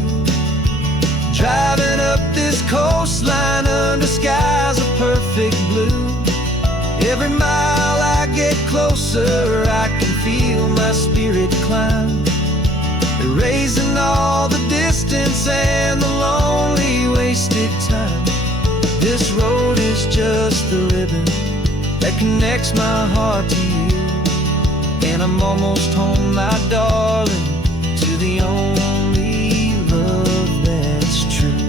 Driving up this coastline under skies of perfect blue. Every mile I get closer, I can feel my spirit climb, erasing all the distance and the lonely wasted time. This road is just the ribbon that connects my heart to you. And I'm almost home, my darling, to the only love that's true.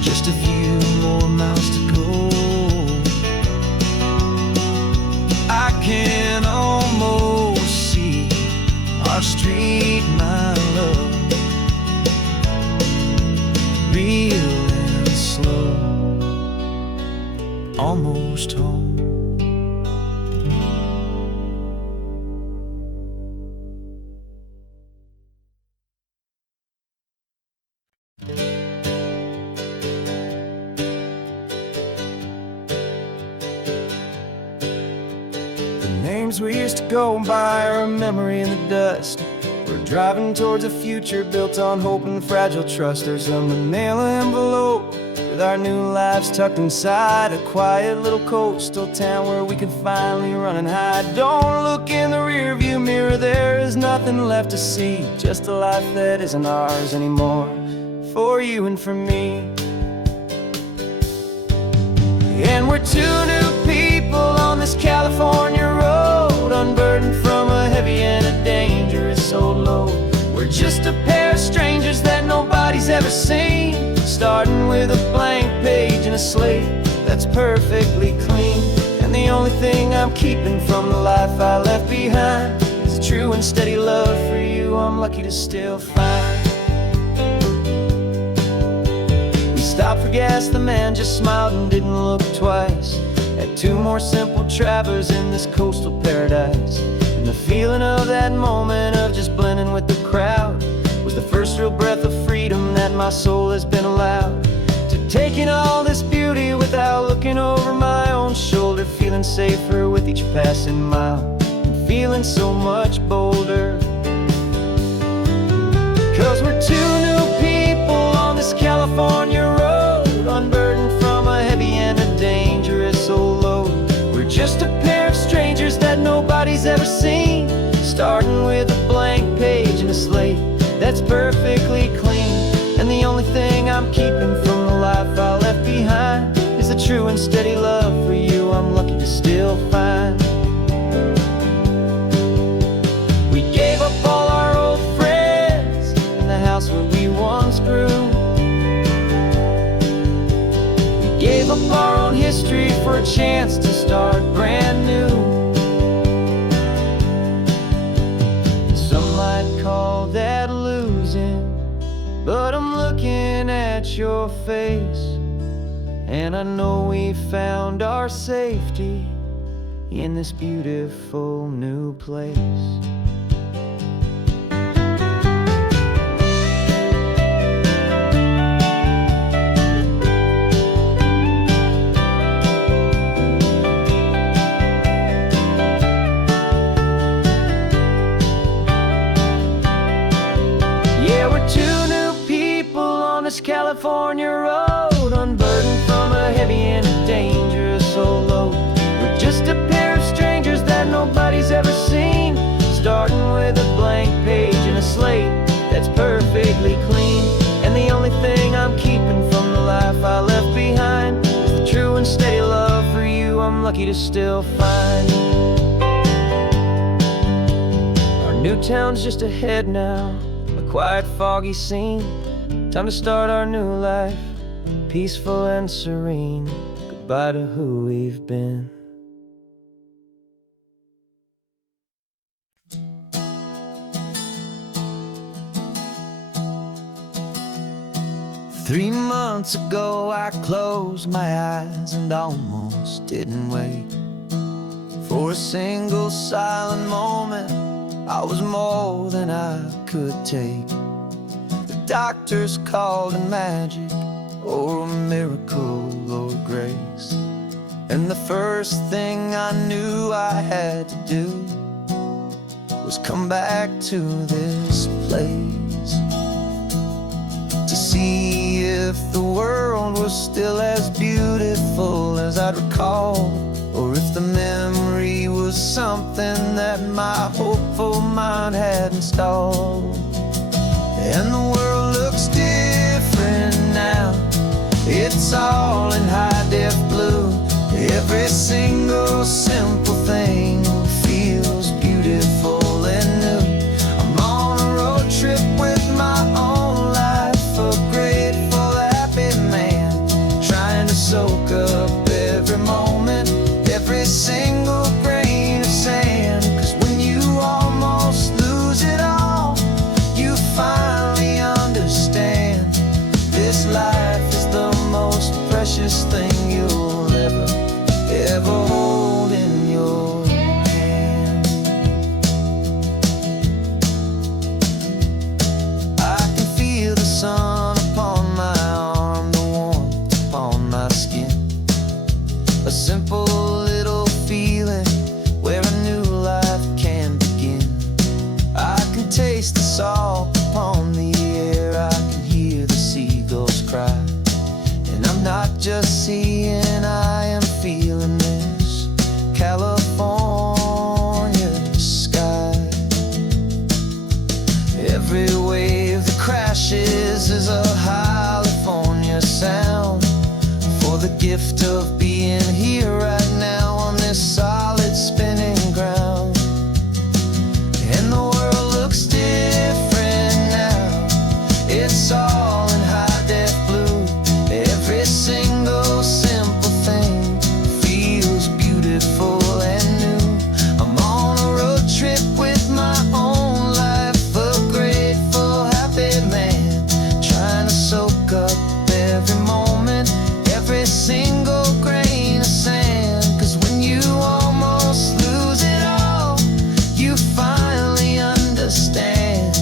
Just a few more miles to go, I can almost see our street, my love, real and slow, almost home. Names we used to go by are a memory in the dust. We're driving towards a future built on hope and fragile trust. There's a manila envelope with our new lives tucked inside, a quiet little coastal town where we can finally run and hide. Don't look in the rearview mirror, there is nothing left to see, just a life that isn't ours anymore, for you and for me. And we're two new people on this California road, unburdened from a heavy and a dangerous old load. We're just a pair of strangers that nobody's ever seen, starting with a blank page and a slate that's perfectly clean. And the only thing I'm keeping from the life I left behind is a true and steady love for you I'm lucky to still find. Stopped for gas, the man just smiled and didn't look twice. Had two more simple travelers in this coastal paradise. And the feeling of that moment of just blending with the crowd was the first real breath of freedom that my soul has been allowed to take in all this beauty without looking over my own shoulder, feeling safer with each passing mile and feeling so much bolder. 'Cause we're two new people on this California road, unburdened from a heavy and a dangerous old load. We're just a pair of strangers that nobody's ever seen, starting with a blank page and a slate that's perfectly clean. And the only thing I'm keeping from the life I left behind is a true and steady love for you I'm lucky to still find. We gave up all our old friends in the house where we once grew. Gave up our own history for a chance to start brand new. Some might call that losing, but I'm looking at at your face, and I know we found our safety in this beautiful new place. Yeah, we're two new people on this California road, unburdened from a heavy and a dangerous old load. We're just a pair of strangers that nobody's ever seen, starting with a blank page and a slate that's perfectly clean. And the only thing I'm keeping from the life I left behind is the true and steady love for you I'm lucky to still find. Our new town's just ahead now, a quiet, foggy scene. Time to start our new life, peaceful and serene. Goodbye to who we've been. Three months ago I closed my eyes and almost didn't wait for a single silent moment. I was more than I could take. The doctors called it magic, or a miracle, or grace. And the first thing I knew I had to do was come back to this place, to see if the world was still as beautiful as I'd recall, or if the memory was something that my hopeful mind had installed. And the world looks different now, it's all in high-def blue. Every single simple thing feels beautiful and new. I'm on a road trip with my own life, a grateful, happy man, trying to soak up every moment, every single grain of sand. 'Cause when you almost lose it all, you finally understand this life is the most precious thing you'll ever hold in your hand. I can feel the sun upon my arm, the warmth upon my skin, a simple little feeling where a new life can begin. I can taste the salt upon the air, I can hear the seagulls cry, and I'm not just seeing, I am feeling this California sky. Every wave that crashes is a California sound, for the gift of being here right now on this solid spinning ground. And the world looks different now, it's all in high-def blue. Every single simple thing feels beautiful and new. I'm on a road trip with my own life, a grateful, happy man, trying to soak up every moment, every single grain of sand. 'Cause when you almost lose it all, you finally understand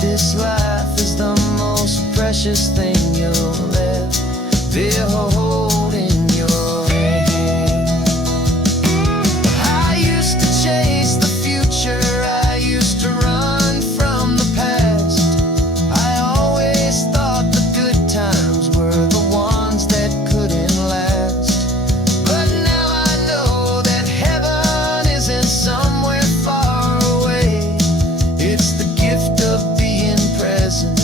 this life is the most precious thing you'll ever hold in your hand. I used to chase the future, I used to run from the past. I always thought the good times were the ones that couldn't last. But now I know that heaven isn't somewhere far away. It's the gift of being present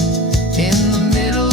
in the middle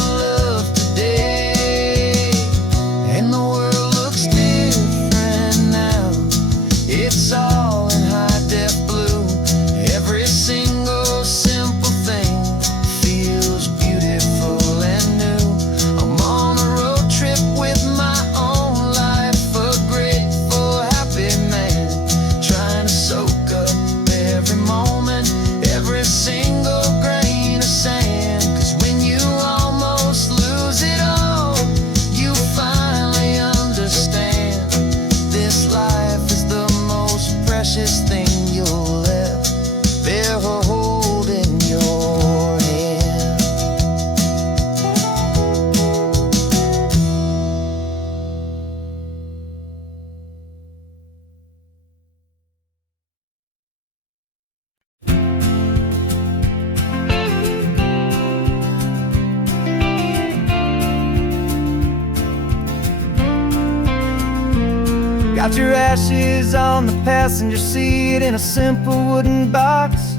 Got your ashes on the passenger seat in a simple wooden box.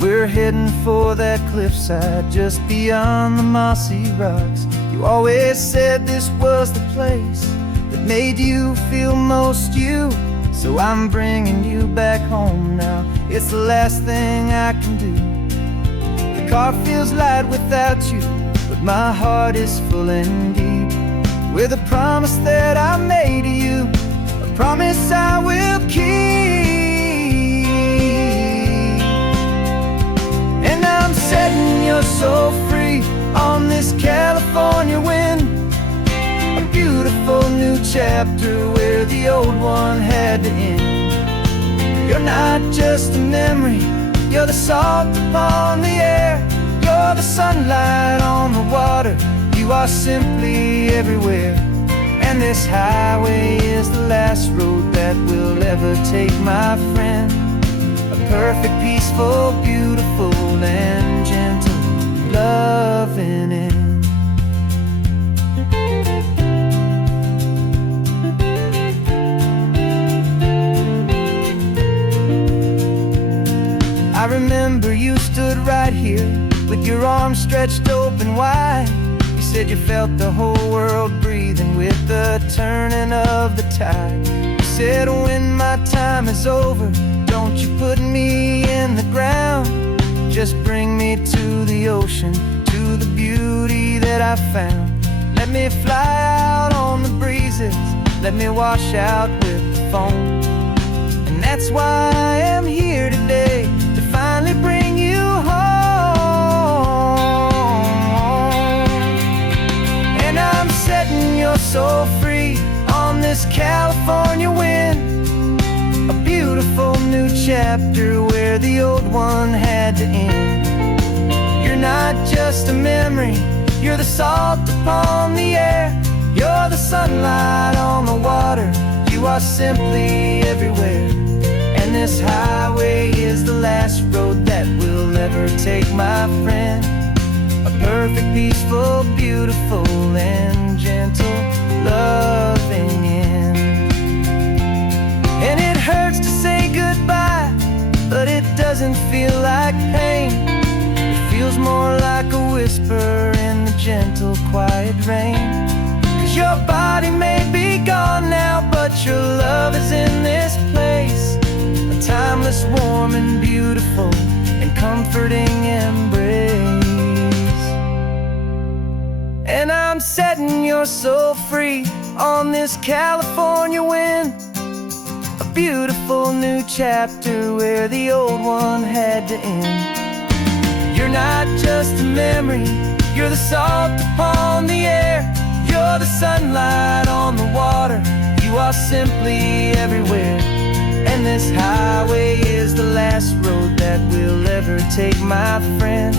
We're heading for that cliffside just beyond the mossy rocks. You always said this was the place that made you feel most you. So I'm bringing you back home now. It's the last thing I can do. The car feels light without you, but my heart is full and deep with a promise that I made to you, a promise I will keep. And I'm setting your soul free on this California wind, a beautiful new chapter where the old one had to end. You're not just a memory, you're the salt upon the air, you're the sunlight on the water, you are simply everywhere. And this highway is the last road that we'll ever take, my friend. A perfect, peaceful, beautiful, and gentle, loving end. I remember you stood right here with your arms stretched open wide. You said you felt the whole world breathing with the turning of the tide. You said when my time is over, don't you put me in the ground, just bring me to the ocean, to the beauty that I found. Let me fly out on the breezes, let me wash out with the foam. And that's why I am here today, to finally bring you home. And I'm setting your soul free on this California wind, a beautiful new chapter where the old one had to end. You're not just a memory, you're the salt upon the air, you're the sunlight on the water, you are simply everywhere. And this highway is the last road that we'll ever take, my friend. A perfect, peaceful, beautiful, and gentle, loving end. And it hurts to say goodbye, but it doesn't feel like pain. It feels more like a whisper in the gentle, quiet rain. 'Cause your body may be gone now, but your love is in this place, a timeless, warm, and beautiful, and comforting embrace. And I'm setting your soul free on this California wind, a beautiful new chapter where the old one had to end. You're not just a memory, you're the salt upon the air, you're the sunlight on the water, you are simply everywhere. And this highway is the last road that we'll ever take, my friend.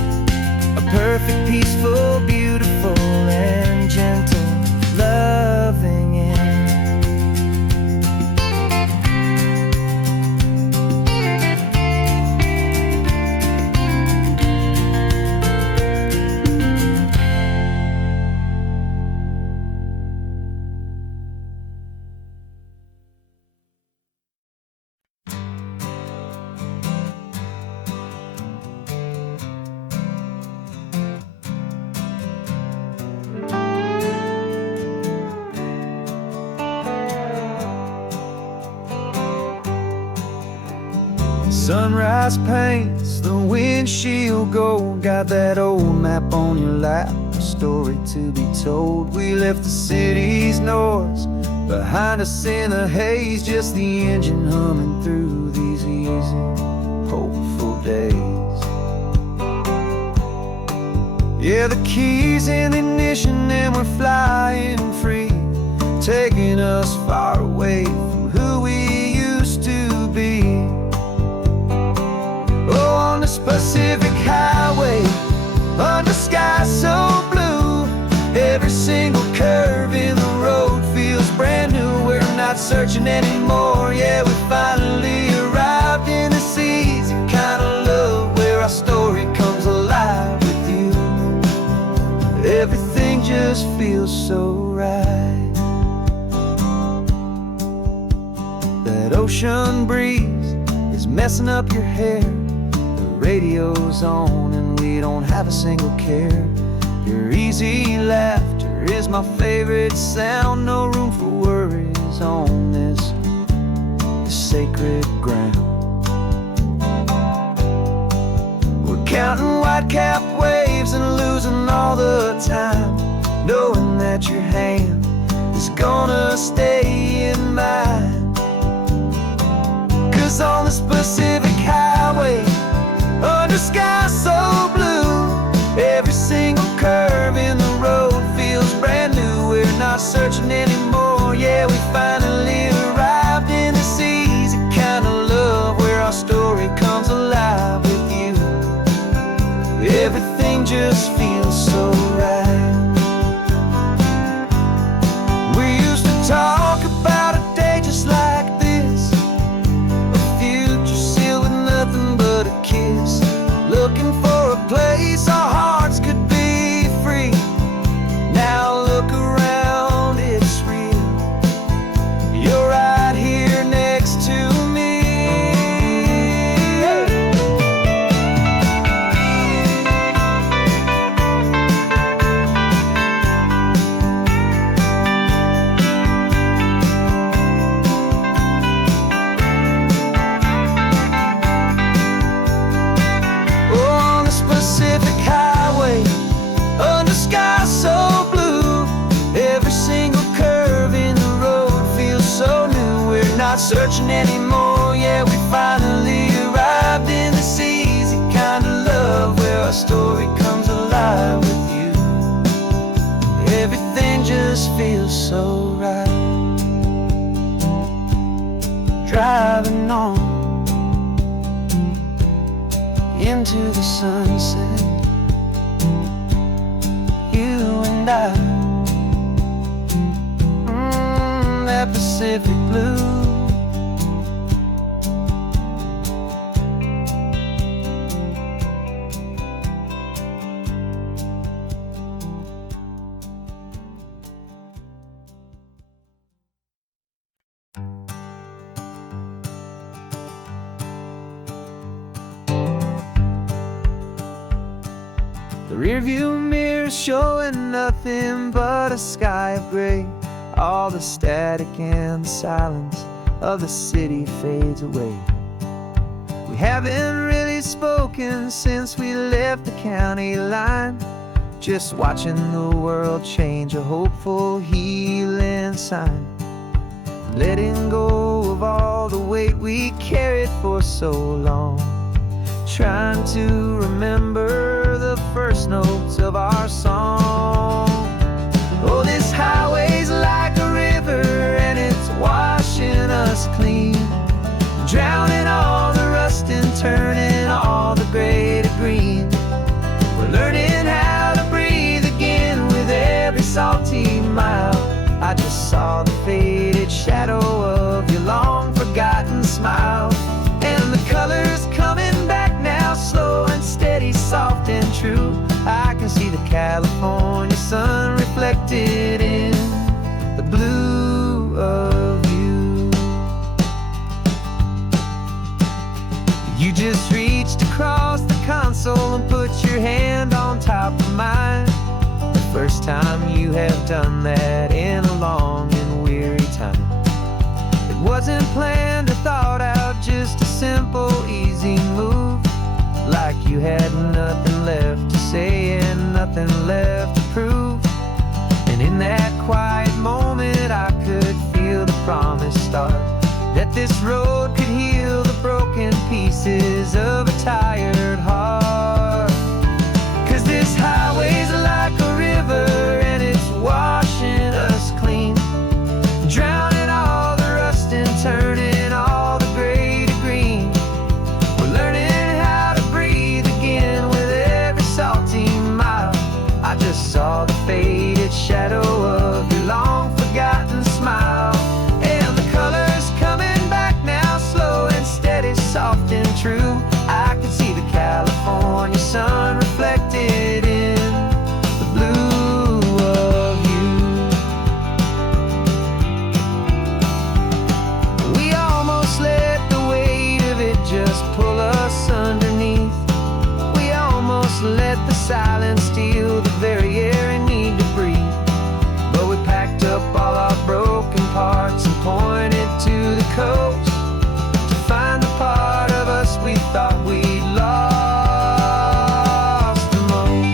A perfect, peaceful, beautiful, and gentle, loving end. Sunrise paints the windshield gold, got that old map on your lap, a story to be told. We left the city's noise behind us in the haze, just the engine humming through these easy, hopeful days. Yeah, the keys in the ignition and we're flying free, taking us far away from who we used to be. Oh, on this Pacific highway, under sky so blue, every single curve in the road feels brand new. We're not searching anymore, yeah, we finally arrived in this easy kind of love, where our story comes alive with you. Everything just feels so right. ocean breeze is messing up your hair. The radio's on and we don't have a single care. Your easy laughter is my favorite sound. No room for worries on this sacred ground. We're counting white-capped waves and losing all the time, knowing that your hand is gonna stay in mine. 'Cause on this Pacific highway, under sky so blue, every single curve in the road feels brand new. We're not searching anymore, yeah, we finally arrived in this easy kind of love, where our story comes alive with you. Everything just feels so right. We used to talk about a day just like this, a future sealed with nothing but a kiss, looking for a place our hearts could be free. Now look around, it's real. You're right here next to me. On this Pacific highway, under sky so blue, every single curve in the road feels so new. We're not searching anymore, yeah, we finally arrived in this easy kind of love, where our story comes alive with you. Everything just feels so right. Driving on into the sunset, you and I, that Pacific blue. The rearview mirror showing nothing but a sky of gray. All the static and the silence of the city fades away. We haven't really spoken since we left the county line, just watching the world change, a hopeful healing sign. Letting go of all the weight we carried for so long, trying to remember the first notes of our song. Oh, this highway's like a river and it's washing us clean, drowning all the rust and turning all the gray to green. We're learning how to breathe again with every salty mile. I just saw the faded shadow of your long forgotten smile, and the colors coming back now, slow and steady, soft and true. I can see the California sun reflected in the blue of you. You just reached across the console and put your hand on top of mine. The first time you have done that in a long and weary time. It wasn't planned or thought out, just a simple, easy move. Like you had nothing left to say and nothing left to prove. And in that quiet moment I could feel the promise start, that this road could heal the broken pieces of a tired heart. 'Cause this highway's like a river and it's washing us clean, drowning all the rust and turning all the gray to green. We're learning how to breathe again with every salty mile. I just saw the faded shadow of your long forgotten smile, and the colors coming back now, slow and steady, soft and true. I can see the California silence steal the very air I need to breathe. But we packed up all our broken parts and pointed to the coast to find the part of us we thought we'd lost the most.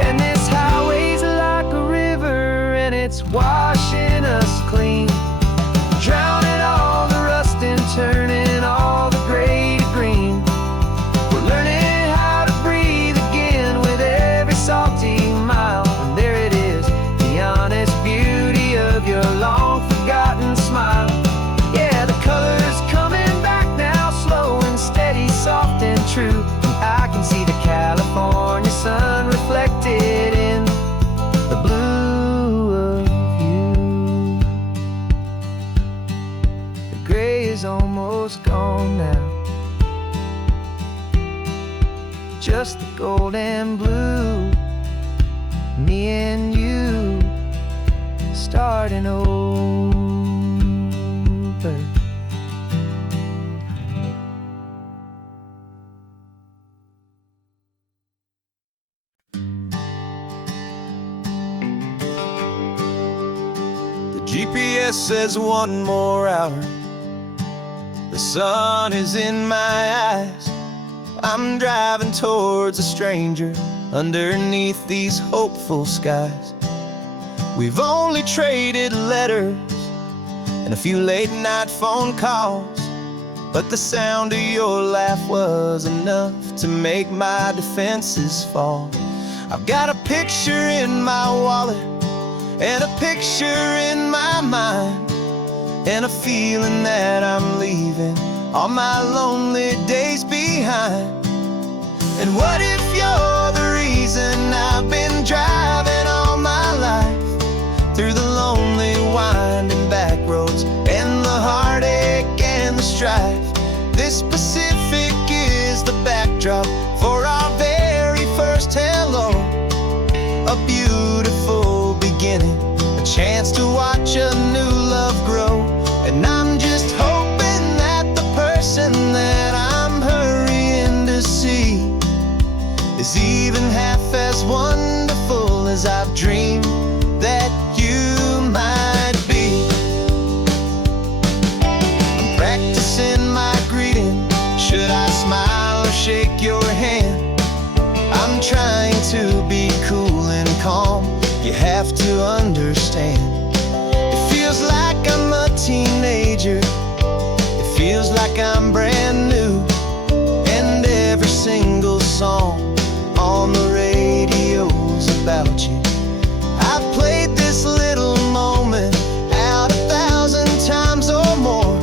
And this highway's like a river, and it's washing us clean, drowning all the rust and turning all the gray to green. We're learning how to breathe again with every salty mile. And there it is, the honest beauty of your long forgotten smile. Yeah, the color's coming back now, slow and steady, soft and true. And I can see the California sun reflected in the blue of you. The gray is almost gone now, just the gold and blue. Me and you starting over. The GPS says one more hour. The sun is in my eyes. I'm driving towards a stranger underneath these hopeful skies. We've only traded letters and a few late night phone calls, but the sound of your laugh was enough to make my defenses fall. I've got a picture in my wallet and a picture in my mind, and a feeling that I'm leaving all my lonely days behind. And what if you're the reason I've been driving all my life, through the lonely winding back roads and the heartache and the strife? This Pacific is the backdrop for our very first hello, a beautiful beginning, a chance to watch a new love grow. And I'm just hoping that the person that I'm hurrying to see is even half as wonderful as I've dreamed that you might be. I'm practicing my greeting. Should I smile or shake your hand? I'm trying to be cool and calm. You have to understand. It feels like I'm a teenager. It feels like I'm brand new. And every single song on the radio's about you. I've played this little moment out 1,000 times or more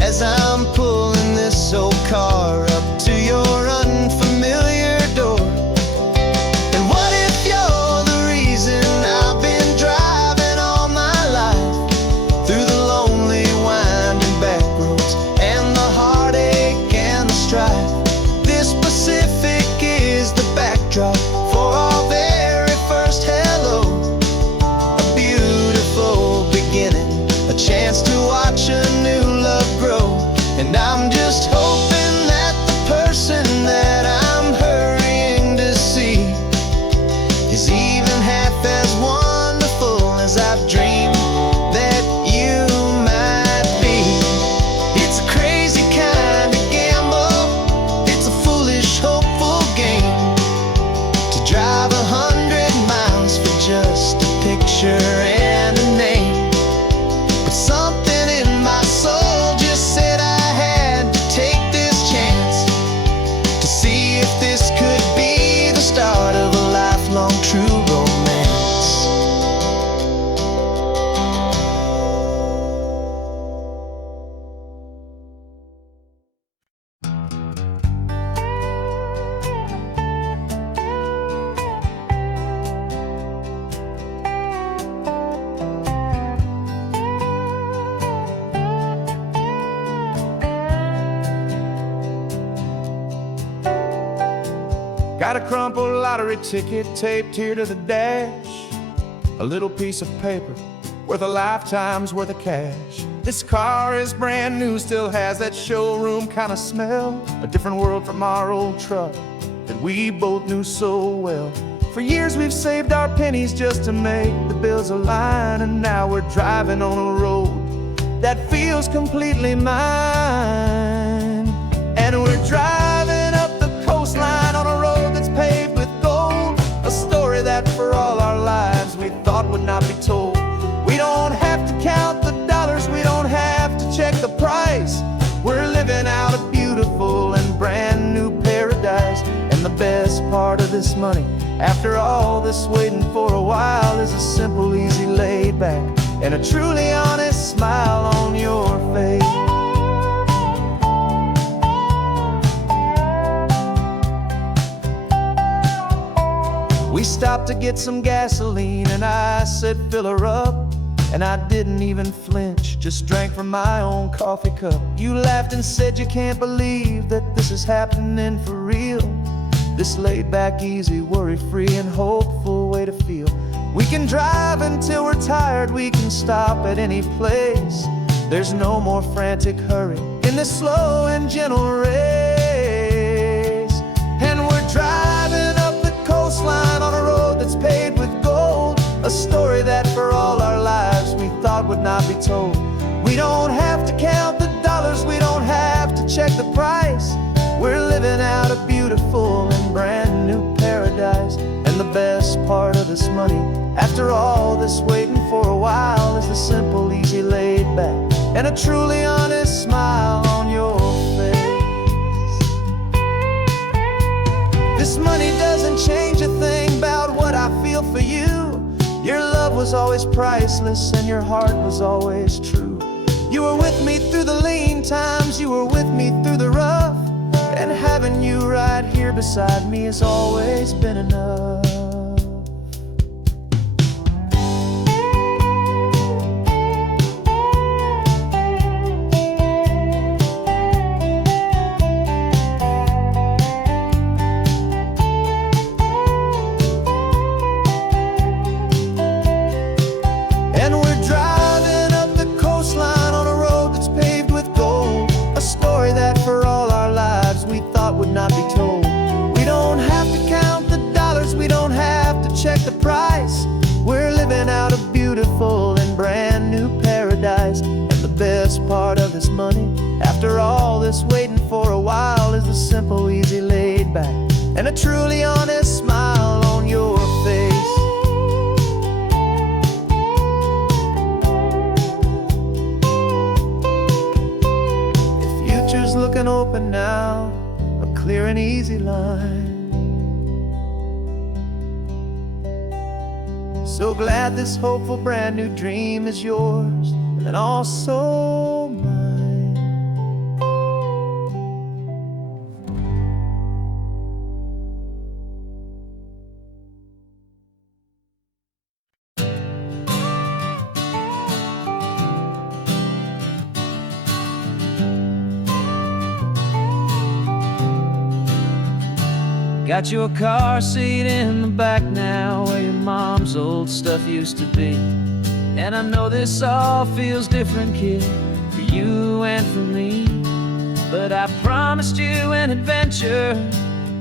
as I'm pulling this old car up to your unfamiliar door. And what if you're the reason I've been driving all my life, through the lonely winding back roads and the heartache and the strife? This Pacific is the backdrop for our very first hello, a beautiful beginning, a chance to watch a new love grow. And I'm just hoping that the person that I'm hurrying to see is even half as wonderful as I've dreamed that you might be. It's a crazy kind of gamble, it's a foolish, hopeful game, to drive 100 miles for just a picture and a name. But something in my soul just said I had to take this chance, to see if this could be the start of a lifelong true romance. Got a crumpled lottery ticket taped here to the dash, a little piece of paper worth a lifetime's worth of cash. This car is brand new, still has that showroom kind of smell. A different world from our old truck that we both knew so well. For years we've saved our pennies just to make the bills align, and now we're driving on a road that feels completely mine. And we're driving up the coastline on a road that's paved with gold, a story that for all our lives we thought would not be told. We don't have to count the dollars, we don't have to check the price. We're living out a beautiful and brand new paradise. And the best part of this money, after all this waiting for a while, is a simple, easy, laid back, and a truly honest smile on your face. We stopped to get some gasoline, and I said, fill her up. And I didn't even flinch, just drank from my own coffee cup. You laughed and said you can't believe that this is happening for real. This laid back, easy, worry-free and hopeful way to feel. We can drive until we're tired, we can stop at any place. There's no more frantic hurry in this slow and gentle race. And we're driving up the coastline on a road that's paved with gold, a story that for all our lives we thought would not be told. We don't have to count the dollars, we don't have to check the price. We're living out a beautiful and brand new paradise. And the best part of this money, after all this waiting for a while, is the simple, easy, laid back, and a truly honest smile on your face. This money doesn't change a thing about what I feel for you. Your love was always priceless and your heart was always true. You were with me through the lean times, you were with me through the rough, and having you right here beside me has always been enough. And we're driving up the coastline on a road that's paved with gold, a story that for all our lives we thought would not be told. We don't have to count the dollars, we don't have to check the price. We're living out a beautiful and brand new paradise. And the best part of this money, after all this waiting for a while, is the simple, easy, laid back, and a truly honest smile on your face. Future's looking open now, a clear and easy line. So glad this hopeful brand new dream is yours, and also mine. Got your car seat in the back now, where your mom's old stuff used to be. And I know this all feels different, kid, for you and for me. But I promised you an adventure,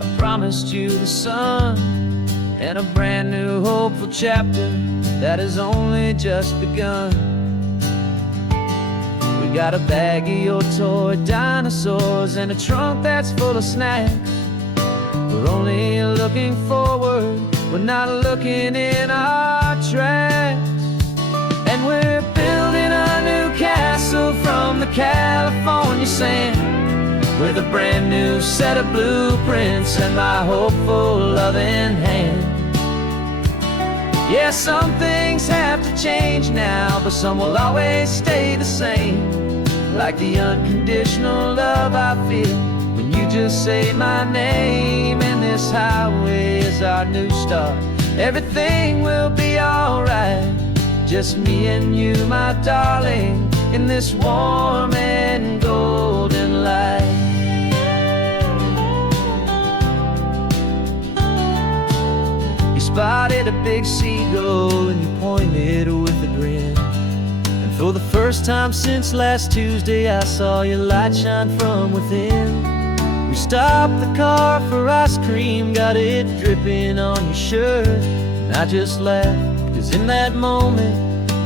I promised you the sun, and a brand new hopeful chapter that has only just begun. We got a bag of your toy dinosaurs and a trunk that's full of snacks. We're only looking forward, we're not looking in our tracks. And we're building a new castle from the California sand, with a brand new set of blueprints and my hopeful loving hand. Yeah, some things have to change now, but some will always stay the same. Like the unconditional love I feel when you just say my name. And this highway is our new start, everything will be alright. Just me and you, my darling, in this warm and golden light. You spotted a big seagull and you pointed with a grin. For the first time since last Tuesday, I saw your light shine from within. We stopped the car for ice cream, got it dripping on your shirt. And I just laughed, 'cause in that moment,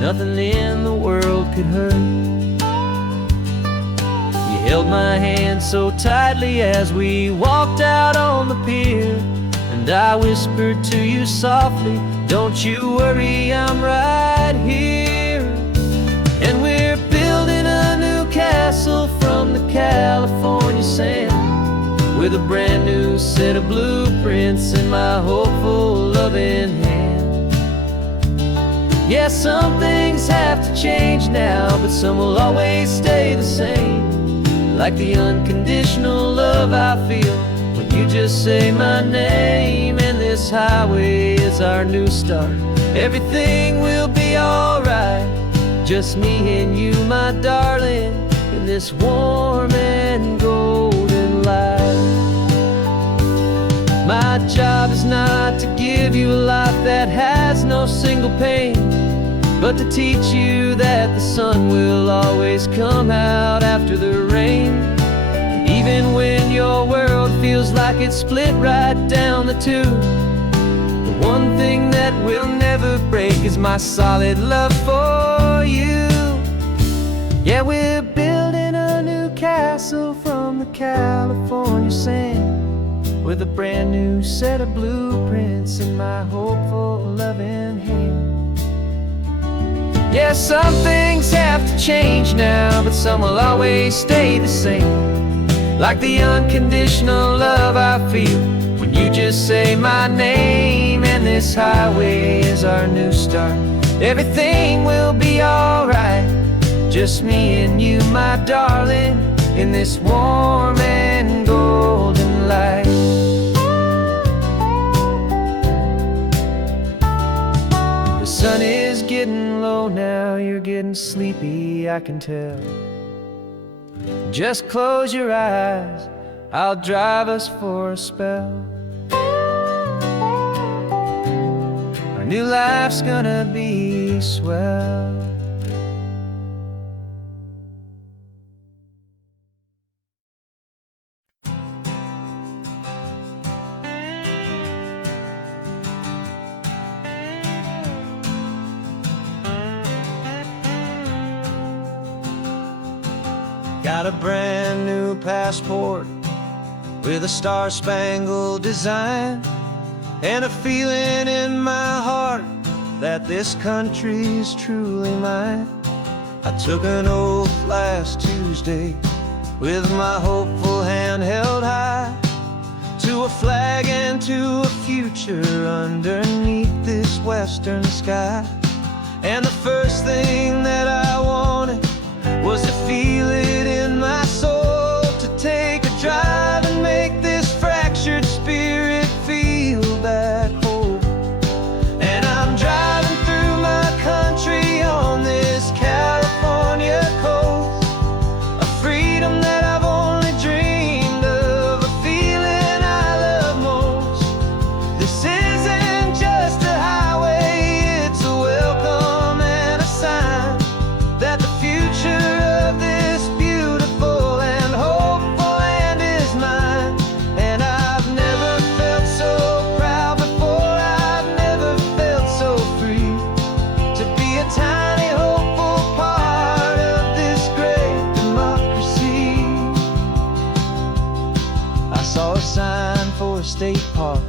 nothing in the world could hurt. You held my hand so tightly as we walked out on the pier, and I whispered to you softly, don't you worry, I'm right here. And we're building a new castle from the California sand, with a brand new set of blueprints in my hopeful, loving hand. Yeah, some things have to change now, but some will always stay the same. Like the unconditional love I feel when you just say my name. And this highway is our new start. Everything will be alright, just me and you, my darling, in this warm and golden light. My job is not to give you a life that has no single pain, but to teach you that the sun will always come out after the rain. Even when your world feels like it's split right down the two, the one thing that will never break is my solid love for you. Yeah, we're building a new castle from the California sand, with a brand new set of blueprints in my hopeful, loving hand. Yeah, some things have to change now, but some will always stay the same. Like the unconditional love I feel when you just say my name. And this highway is our new start. Everything will be alright, just me and you, my darling, in this warm and golden light. The sun is getting low now, you're getting sleepy, I can tell. Just close your eyes, I'll drive us for a spell. Our new life's gonna be swell. Got a brand new passport with a star-spangled design, and a feeling in my heart that this country's truly mine. I took an oath last Tuesday with my hopeful hand held high, to a flag and to a future underneath this western sky. And the first thing that I wanted was to feel it in my soul, to take a drive and make this fractured spirit feel back home. And I'm driving through my country on this California coast, a freedom that I've only dreamed of, a feeling I love most. This isn't just a highway, it's a welcome and a sign that the future of this beautiful and hopeful land is mine. And I've never felt so proud before, I've never felt so free, to be a tiny hopeful part of this great democracy. I saw a sign for a state park,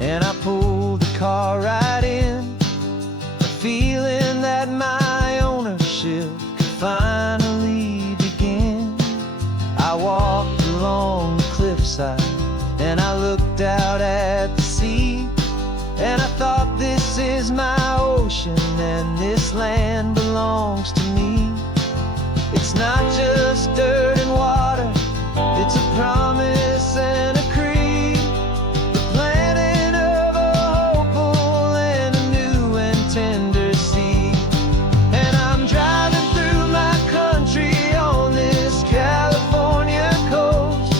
and I pulled the car right in, a feeling that my ownership could finally begin. I walked along the cliffside and I looked out at the sea, and I thought, this is my ocean and this land belongs to me. It's not just dirt and water, it's a promise and a creed, the planting of a hopeful and a new and tender seed. And I'm driving through my country on this California coast,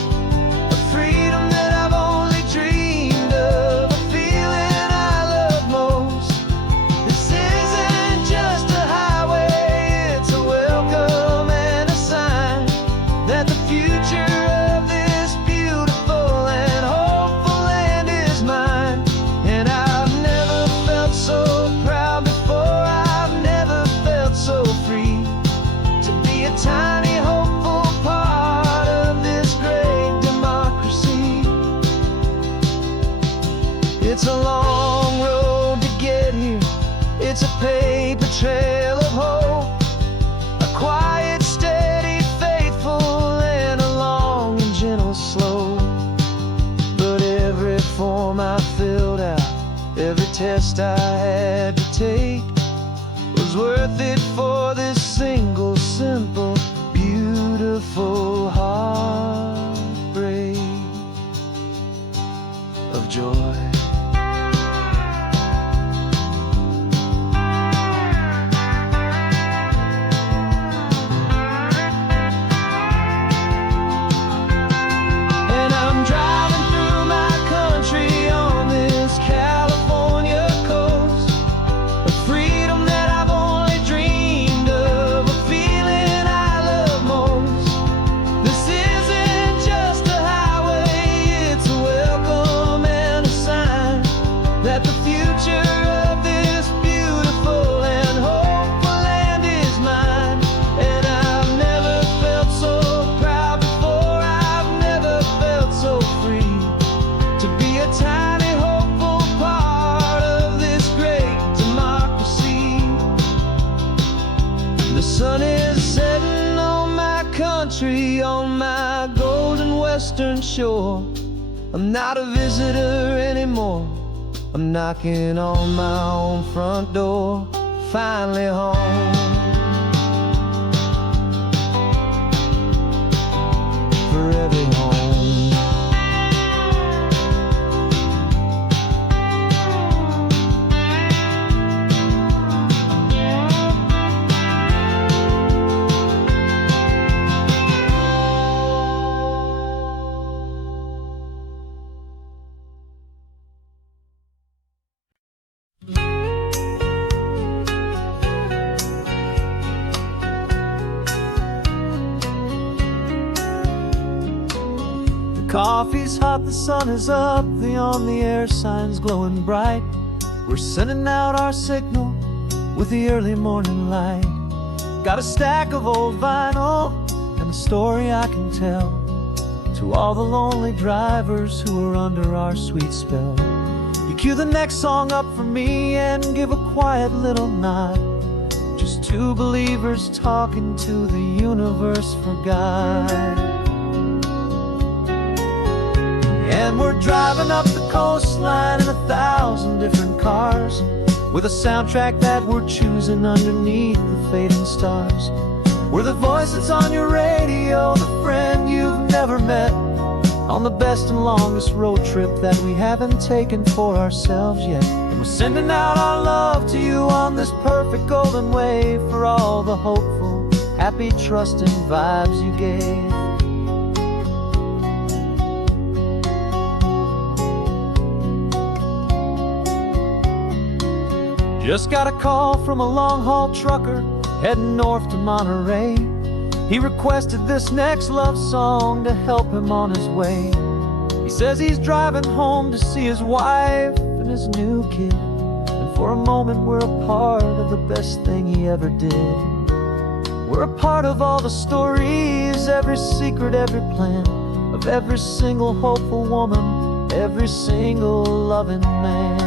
a freedom that I've only dreamed of, a feeling I love most. This isn't just a highway, test I had to take was worth it for this single, simple, beautiful heartbreak of joy. And I'm driving through my country on this California coast, a freedom that I've only dreamed of, a feeling I love most. This isn't just a highway, it's a welcome and a sign that the future of this beautiful and hopeful land is mine. And I've never felt so proud before, I've never felt so free to be a tiny hopeful part of this great democracy. The sun is setting on my country, on my golden western shore. I'm not a visitor anymore, I'm knocking on my own front door, finally home. For every home. Coffee's hot, the sun is up, the on-the-air sign's glowing bright. We're sending out our signal with the early morning light. Got a stack of old vinyl and a story I can tell to all the lonely drivers who are under our sweet spell. You cue the next song up for me and give a quiet little nod. Just two believers talking to the universe for God. And we're driving up the coastline in 1,000 different cars, with a soundtrack that we're choosing underneath the fading stars. We're the voice that's on your radio, the friend you've never met, on the best and longest road trip that we haven't taken for ourselves yet. And we're sending out our love to you on this perfect golden wave, for all the hopeful, happy, trusting vibes you gave. Just got a call from a long-haul trucker heading north to Monterey. He requested this next love song to help him on his way. He says he's driving home to see his wife and his new kid, and for a moment we're a part of the best thing he ever did. We're a part of all the stories, every secret, every plan, of every single hopeful woman, every single loving man.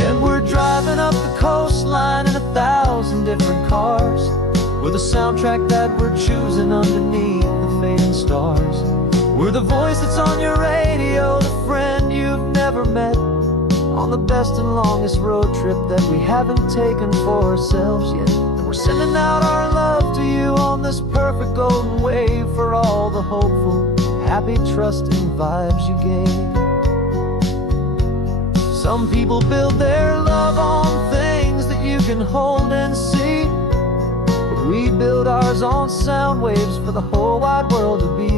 And we're driving up the coastline in 1,000 different cars, with a soundtrack that we're choosing underneath the fading stars. We're the voice that's on your radio, the friend you've never met, on the best and longest road trip that we haven't taken for ourselves yet. And we're sending out our love to you on this perfect golden wave, for all the hopeful, happy, trusting vibes you gave. Some people build their love on things that you can hold and see, but we build ours on sound waves for the whole wide world to be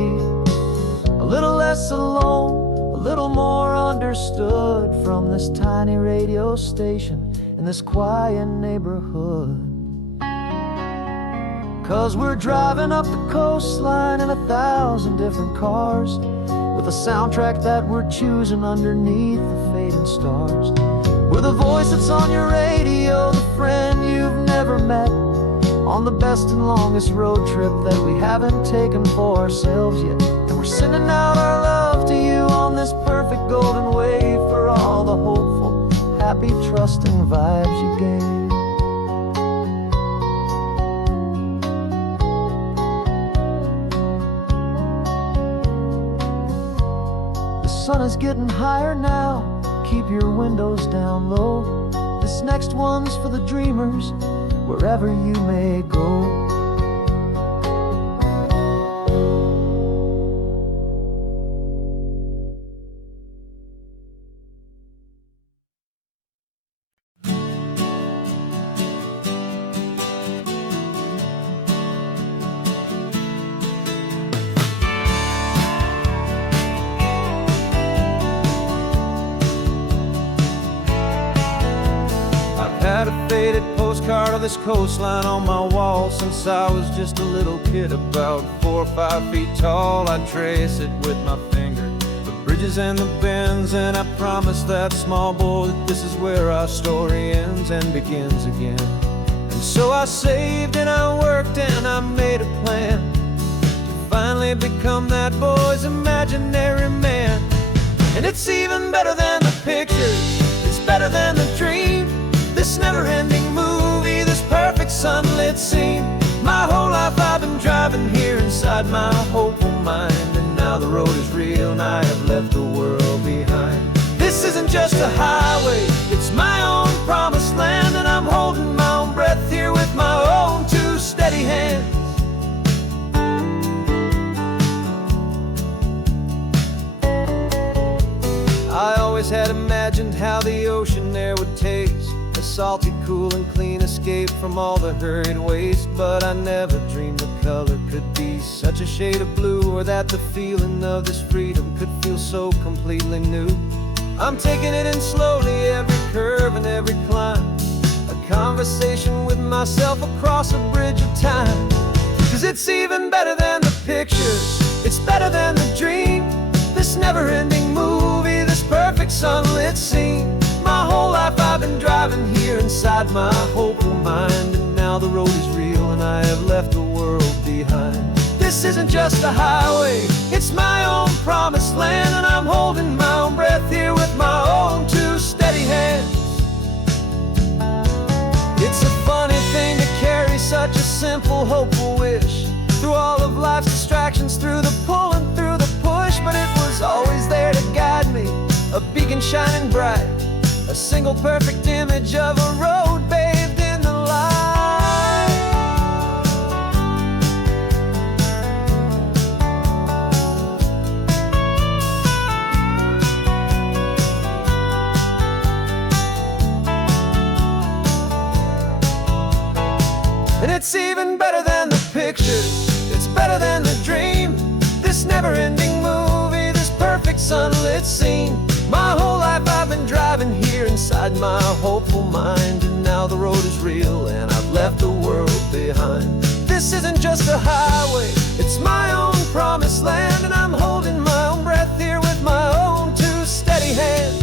a little less alone, a little more understood, from this tiny radio station in this quiet neighborhood. 'Cause we're driving up the coastline in 1,000 different cars, with a soundtrack that we're choosing underneath the fading stars. We're the voice that's on your radio, the friend you've never met, on the best and longest road trip that we haven't taken for ourselves yet. And we're sending out our love to you on this perfect golden wave, for all the hopeful, happy, trusting vibes you gave. sun sun is getting higher now. Keep your windows down low. This next one's for the dreamers, wherever you may go. Had a faded postcard of this coastline on my wall since I was just a little kid, about 4 or 5 feet tall. I'd trace it with my finger, the bridges and the bends, and I promised that small boy that this is where our story ends and begins again. And so I saved and I worked and I made a plan to finally become that boy's imaginary man. And it's even better than the pictures, it's better than the dream. This never-ending movie, this perfect sunlit scene. My whole life I've been driving here inside my hopeful mind, and now the road is real and I have left the world behind. This isn't just a highway, it's my own promised land, and I'm holding my own breath here with my own 2 steady hands. I always had imagined how the ocean there would taste, a salty, cool and clean escape from all the hurried waste. But I never dreamed the color could be such a shade of blue, or that the feeling of this freedom could feel so completely new. I'm taking it in slowly, every curve and every climb, a conversation with myself across a bridge of time. 'Cause it's even better than the pictures, it's better than the dream. This never-ending movie, this perfect sunlit scene. My whole life I've been driving here inside my hopeful mind, and now the road is real and I have left the world behind. This isn't just a highway, it's my own promised land, and I'm holding my own breath here with my own 2 steady hands. It's a funny thing to carry such a simple, hopeful wish through all of life's distractions, through the pull and through the push. But it was always there to guide me, a beacon shining bright, a single perfect image of a road bathed in the light. And it's even better than the pictures, it's better than the dream. This never-ending movie, this perfect sunlit scene. My whole life I've been driving here inside my hopeful mind, and now the road is real and I've left the world behind. This isn't just a highway, it's my own promised land, and I'm holding my own breath here with my own 2 steady hands.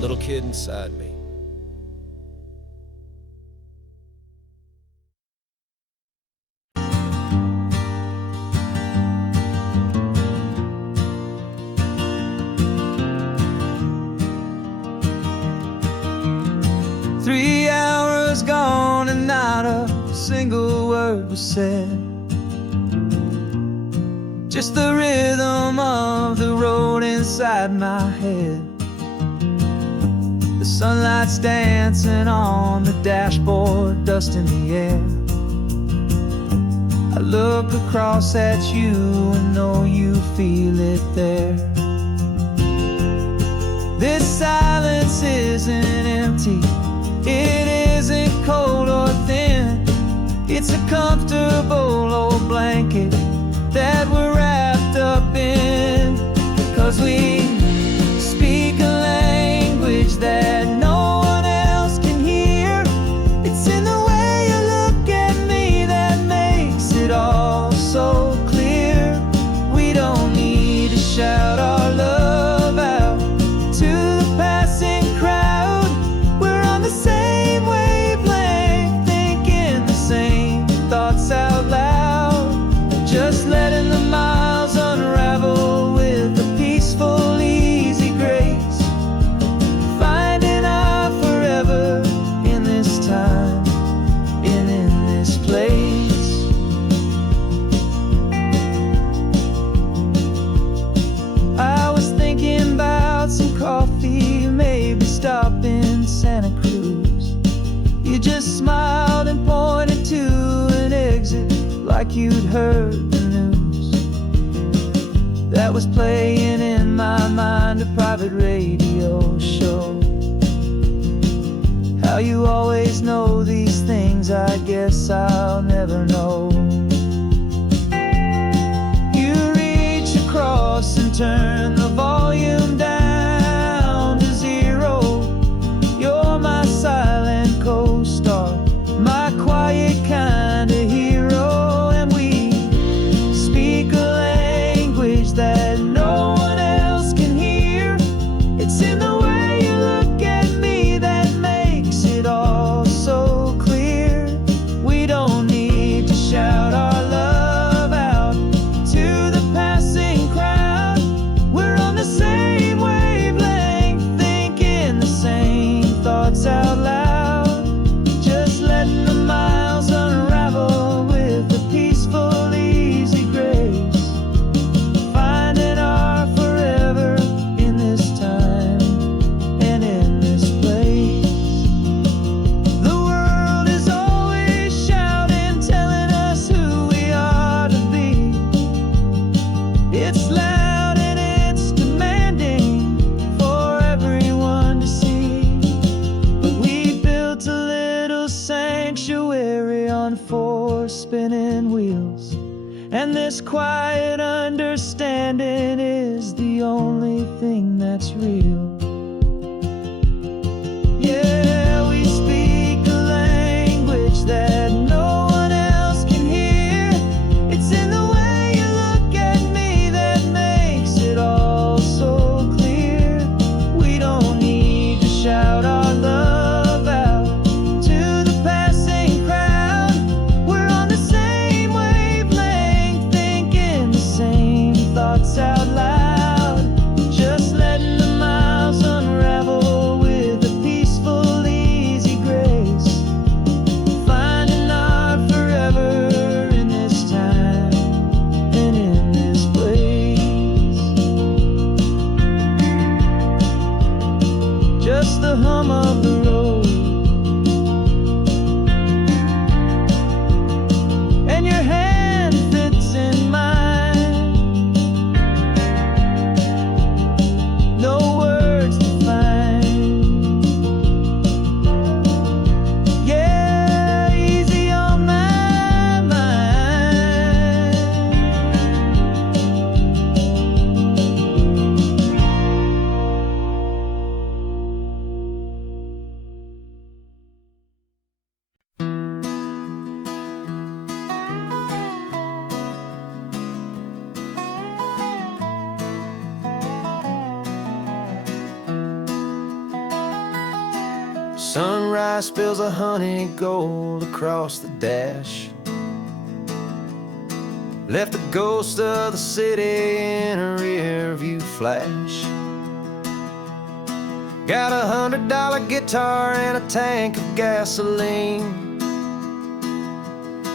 Little kid inside me. "3 hours gone and not a single word was said. Just the rhythm of the road inside my head. The sunlight's dancing on the dashboard, dust in the air. I look across at you and know you feel it there. This silence isn't empty, it isn't cold or thin. It's a comfortable old blanket that we're wrapped up in. 'Cause we speak a language that no one else can hear. It's in the way you look at me that makes it all so clear. We don't need to shout our love out to the passing crowd. We're on the same wavelength, thinking the same thoughts out You just smiled and pointed to an exit like you'd heard the news. That was playing in my mind, a private radio show. How you always know these things, I guess I'll never know. You reach across and turn the volume down to 0. You're my silent co-star, my quiet kind of hero. And we speak a language that no one else can hear. It's in the way you look at me that makes it all so clear. We don't need to shout our love out to the passing crowd. We're on the same wavelength, thinking the same thoughts out loud. Just letting the miles unravel with a peaceful, easy grace. Finding our forever in this time and in this place. The world is always shouting, telling us who we are to be. It's loud and it's demanding for everyone to see. But we built a little sanctuary on 4 spinning wheels, and this quiet understanding is the only thing that's real. Yeah, we speak a language that no one else can hear. It's in the way you look at me that makes it all so clear. We don't need to shout our love out to the passing crowd. We're on the same wavelength, thinking the same thoughts out loud. Just letting the miles unravel with a peaceful, easy grace. Finding our forever in this time and in this place. Just the hum of the road and your hand fits in mine. No words to find. Yeah, easy on my mind. Sunrise spills a honey gold across the dash. Left the ghost of the city in a rear view flash. Got a $100 guitar and a tank of gasoline.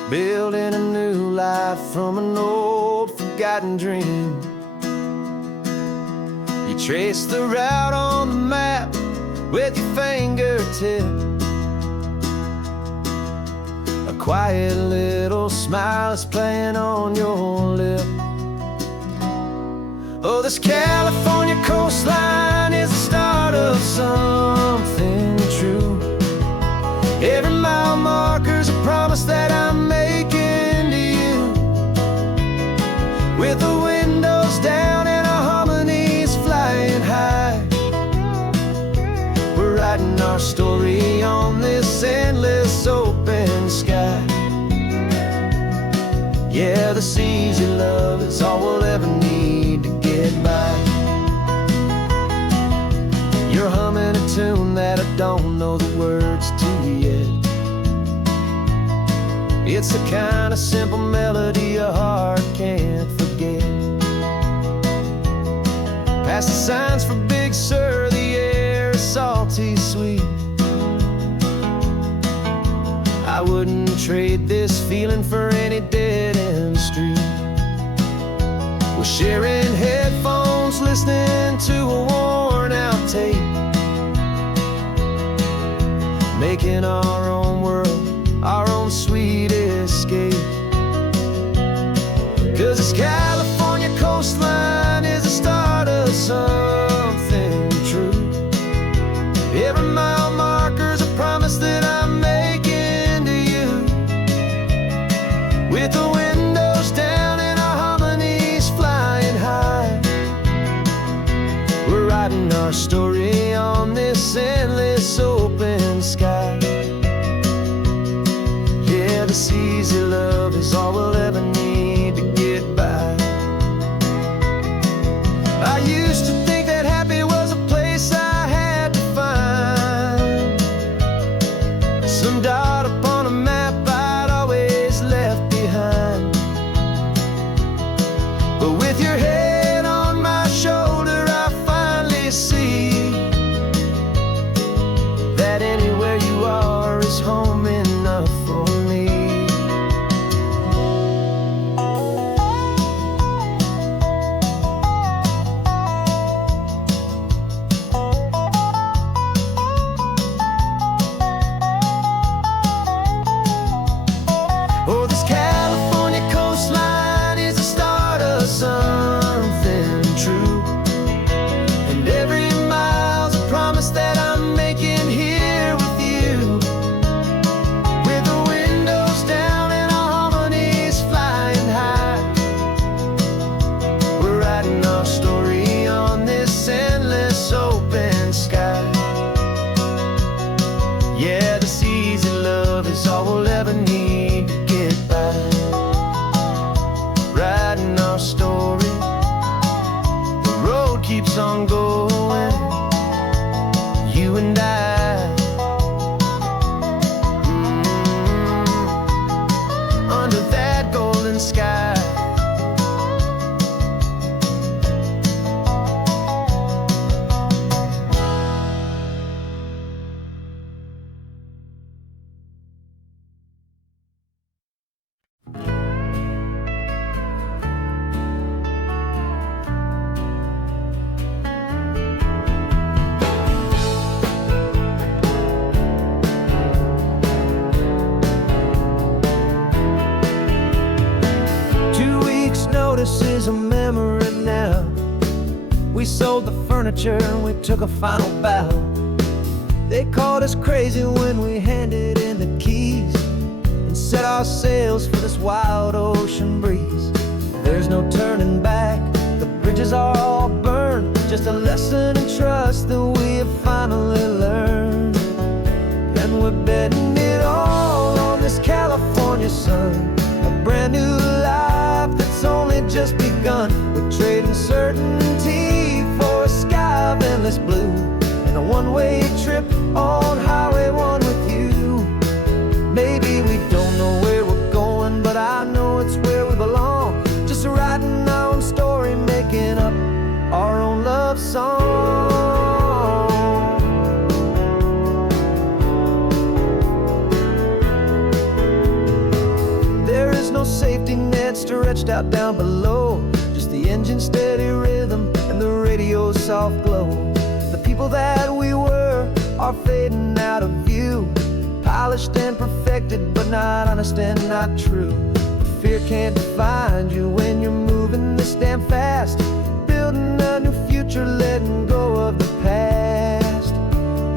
Building a new life from an old forgotten dream. You trace the route on the map with your fingertip. A quiet little smile is playing on your lip. Oh, this California coastline is the start of something true. Every mile marker's a promise that I'm making to you. With the windows down and our harmonies flying high, we're writing our story on this endless open sky. Yeah, this easy love is all we'll ever need to get by. You're humming a tune that I don't know the words to yet. It's the kind of simple melody a heart can't forget. Past the signs for Big Sur, the air is salty sweet. I wouldn't trade this feeling for any dead-end street. We're sharing headphones, listening to a worn-out tape. making our own world, our own sweet escape. 'Cause this California coastline is the start of something true. Every mile marker's a promise that I'm making to you. With the windows down and our harmonies flying high, we're writing our story on this endless open sky. Yeah, this easy love is all we'll ever need to get by. I used to think that happy was a place I had to find, some dot upon a map I'd always left behind. But with your head on my shoulder, I finally see that anywhere you are is home enough for me. Oh, this California coastline is the start of something true. And every mile's a promise that I'm making here with you. With the windows down and our harmonies flying high, we're writing our story on this endless open sky. Yeah, this easy love is all we'll ever need to get by. Writing our story, the road keeps on going, you and I. Under that golden sky. Notice is a memory now. We sold the furniture and we took a final bow. They called us crazy when we handed in the keys and set our sails for this wild ocean breeze. There's no turning back, the bridges are all burned. Just a lesson in trust that we have finally learned. And we're betting it all on this California sun, a brand new life that's only just begun. We're trading certainty for a sky of endless blue and a one-way trip on Highway 1 with you. Maybe we don't know where we're going, but I know it's where we belong. Just writing our own story, making up our own love song. There is no safety net stretched out down below, just the engine's steady rhythm and the radio's soft glow. The people that we were are fading out of view, polished and perfected, but not honest and not true. Fear can't define you when you're moving this damn fast, building a new future, letting go of the past.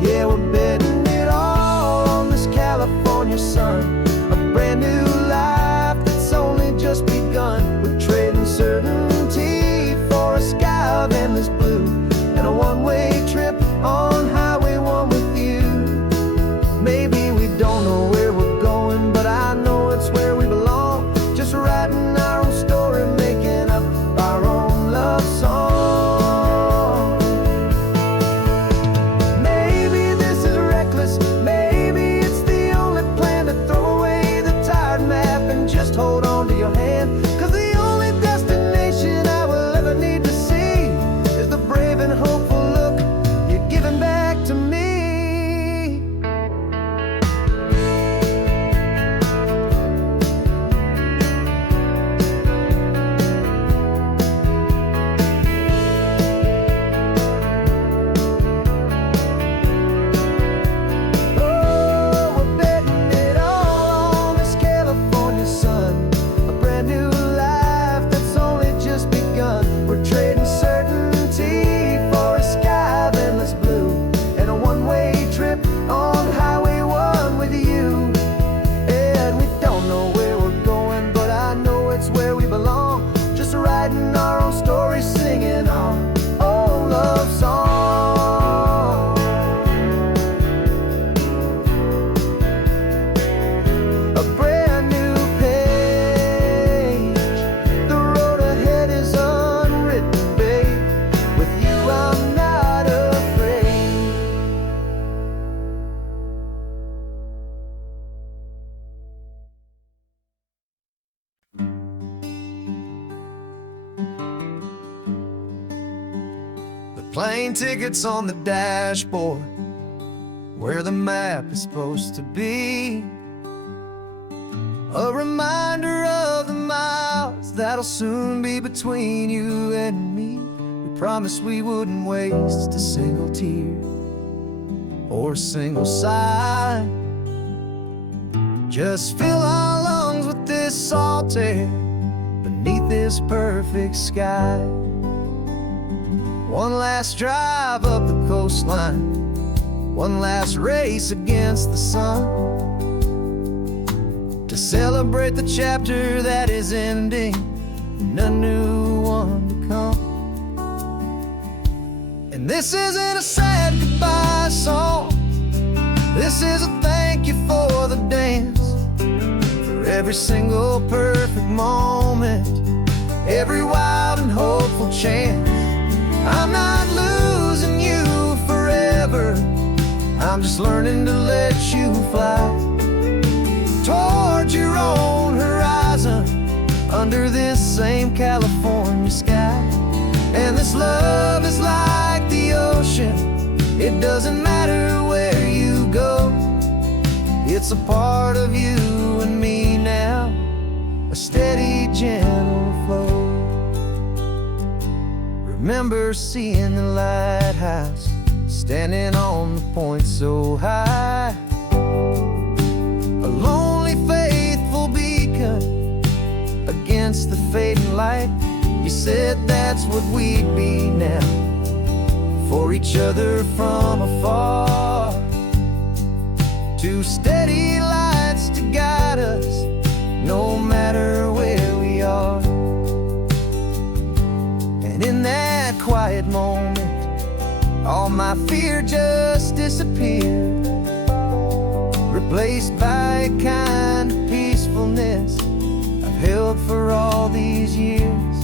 Yeah, we're betting it all on this California sun, a brand new life that's only just begun. We're trading certainty for a sky of endless blue and a one-way trip on Highway 1 with you. Maybe we don't know where we're going, but I know it's where we belong. Just writing our own story, making up our own love song. Maybe this is reckless, maybe it's the only plan to throw away the tired map and just hold on to your hand. 'Cause the only destination I will ever need to see is the brave and hopeful look you're giving back to me. plane tickets on the dashboard, where the map is supposed to be. A reminder of the miles that'll soon be between you and me. We promised we wouldn't waste a single tear or a single sigh. Just fill our lungs with this salt air beneath this perfect sky. One last drive up the coastline, one last race against the sun, to celebrate the chapter that is ending and a new one to come. And this isn't a sad goodbye song, this is a thank you for the dance, for every single perfect moment, every wild and hopeful chance. I'm not losing you forever, I'm just learning to let you fly towards your own horizon, under this same California sky. And this love is like the ocean, it doesn't matter where you go, it's a part of you and me now, a steady, gentle flow. Remember seeing the lighthouse, standing on the point so high, a lonely, faithful beacon against the fading light. You said that's what we'd be now, for each other from afar. Two steady lights to guide us, no matter where we are. And in that quiet moment, all my fear just disappeared, replaced by a kind of peacefulness I've held for all these years.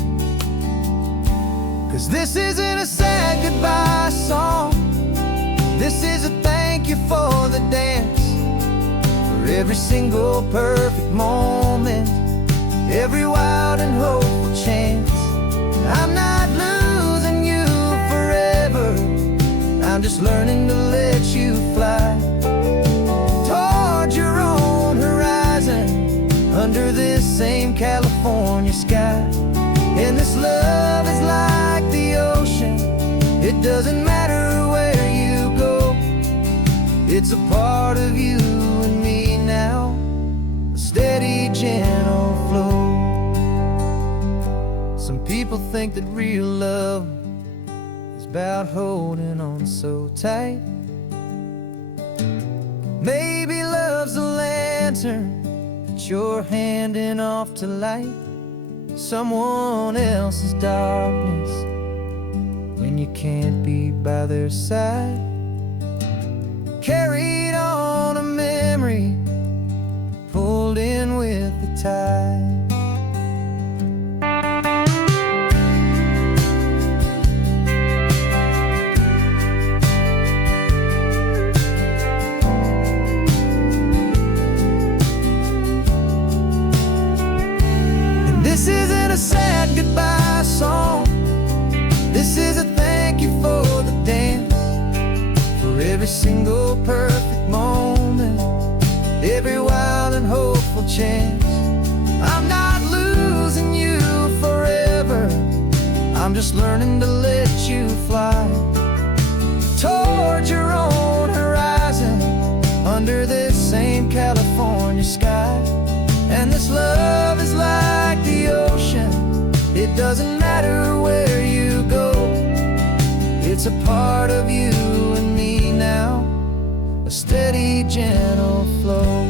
'Cause this isn't a sad goodbye song, this is a thank you for the dance, for every single perfect moment, every wild and hopeful chance. I'm not losing you forever, I'm just learning to let you fly towards your own horizon, under this same California sky. And this love is like the ocean, it doesn't matter where you go, it's a part of you and me now, a steady, gentle flow. Some people think that real love is about holding on so tight. Maybe love's a lantern that you're handing off to light someone else's darkness when you can't be by their side. Carried on a memory, pulled in with the tide. This isn't a sad goodbye song, this is a thank you for the dance, for every single perfect moment, every wild and hopeful chance. I'm not losing you forever, I'm just learning to let you fly towards your own horizon, under this same California sky. And this love is like the ocean, it doesn't matter where you go, it's a part of you and me now, a steady, gentle flow.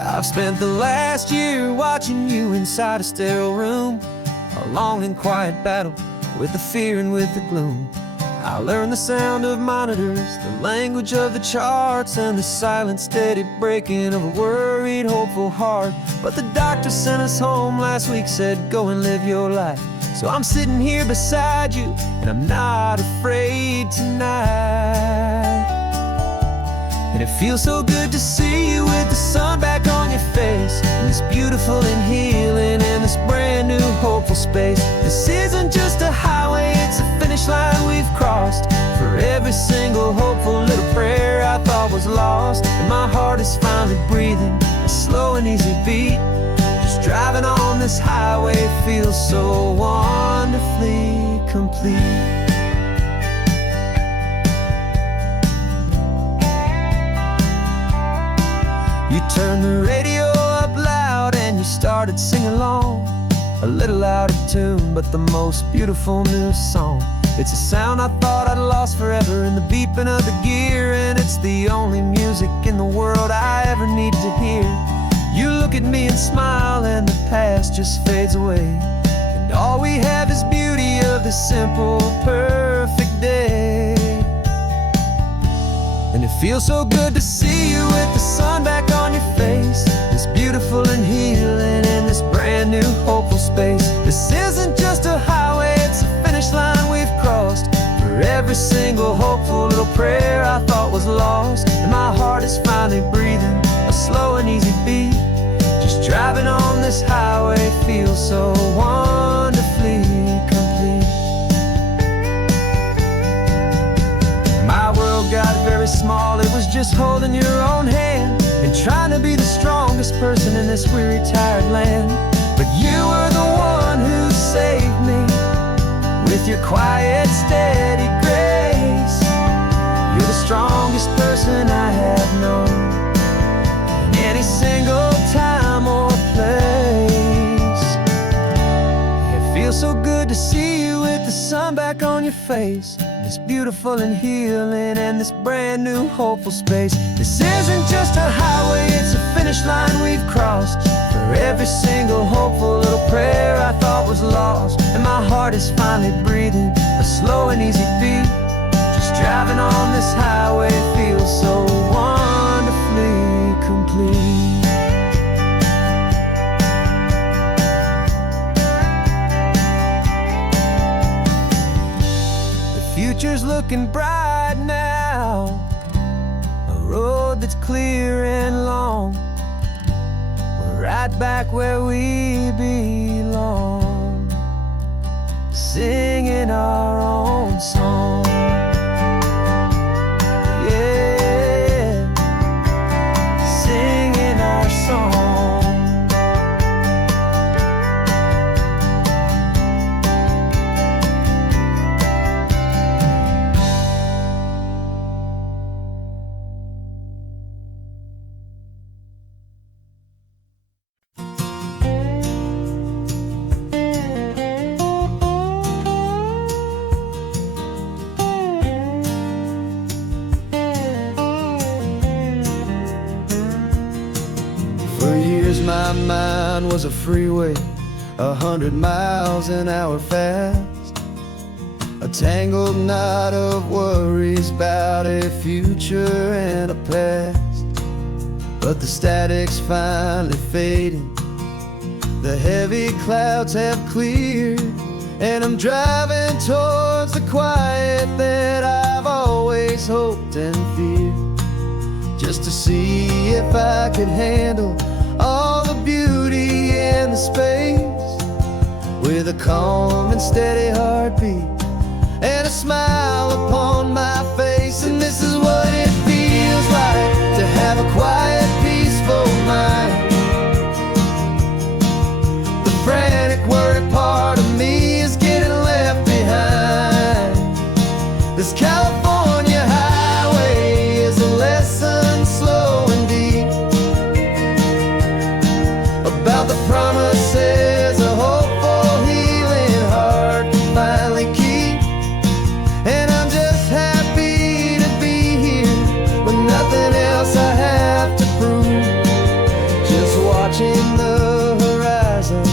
I've spent the last year watching you inside a sterile room, a long and quiet battle with the fear and with the gloom. I learned the sound of monitors, the language of the charts, and the silent, steady breaking of a worried, hopeful heart. But the doctor sent us home last week, said, go and live your life. So I'm sitting here beside you, and I'm not afraid tonight. And it feels so good to see you with the sun back on your face, and this beautiful and healing in this brand new hopeful space. This isn't just a highway, it's a finish line we've crossed. For every single hopeful little prayer I thought was lost, and my heart is finally breathing a slow and easy beat. Just driving on this highway feels so wonderfully complete. You turned the radio up loud and you started singing along, a little out of tune, but the most beautiful new song. It's a sound I thought I'd lost forever in the beeping of the gear, and it's the only music in the world I ever need to hear. You look at me and smile, and the past just fades away, and all we have is beauty of this simple, perfect day. And it feels so good to see you with the sun back on your face, this beautiful and healing in this brand new hopeful space. This isn't just a highway, it's a finish line we've crossed. For every single hopeful little prayer I thought was lost, and my heart is finally breathing a slow and easy beat. Just driving on this highway feels so wonderfully complete. My world got very small, it was just holding your own hand and trying to be the strongest person in this weary, tired land. But you were the one who saved me with your quiet, steady grace. You're the strongest person I have known in any single time or place. It feels so good to see you with the sun back on your face, this beautiful and healing and this brand new hopeful space. This isn't just a highway, it's a finish line we've crossed. For every single hopeful little prayer I thought was lost, and my heart is finally breathing a slow and easy beat. Just driving on this highway feels so wonderfully complete. Future's looking bright now, a road that's clear and long. We're right back where we belong, singing our own song. Yeah, singing our song. My mind was a freeway, 100 miles an hour fast, a tangled knot of worries about a future and a past. But the static's finally fading, the heavy clouds have cleared, and I'm driving towards the quiet that I've always hoped and feared, just to see if I could handle all the beauty and the space, with a calm and steady heartbeat and a smile upon my face. And this is what it feels like to have a quiet, peaceful mind. The frantic, worried part of me is getting left behind. This California highway is a lesson slow and deep about the promises a hopeful, healing heart can finally keep. And I'm just happy to be here with nothing else I have to prove, just watching the horizon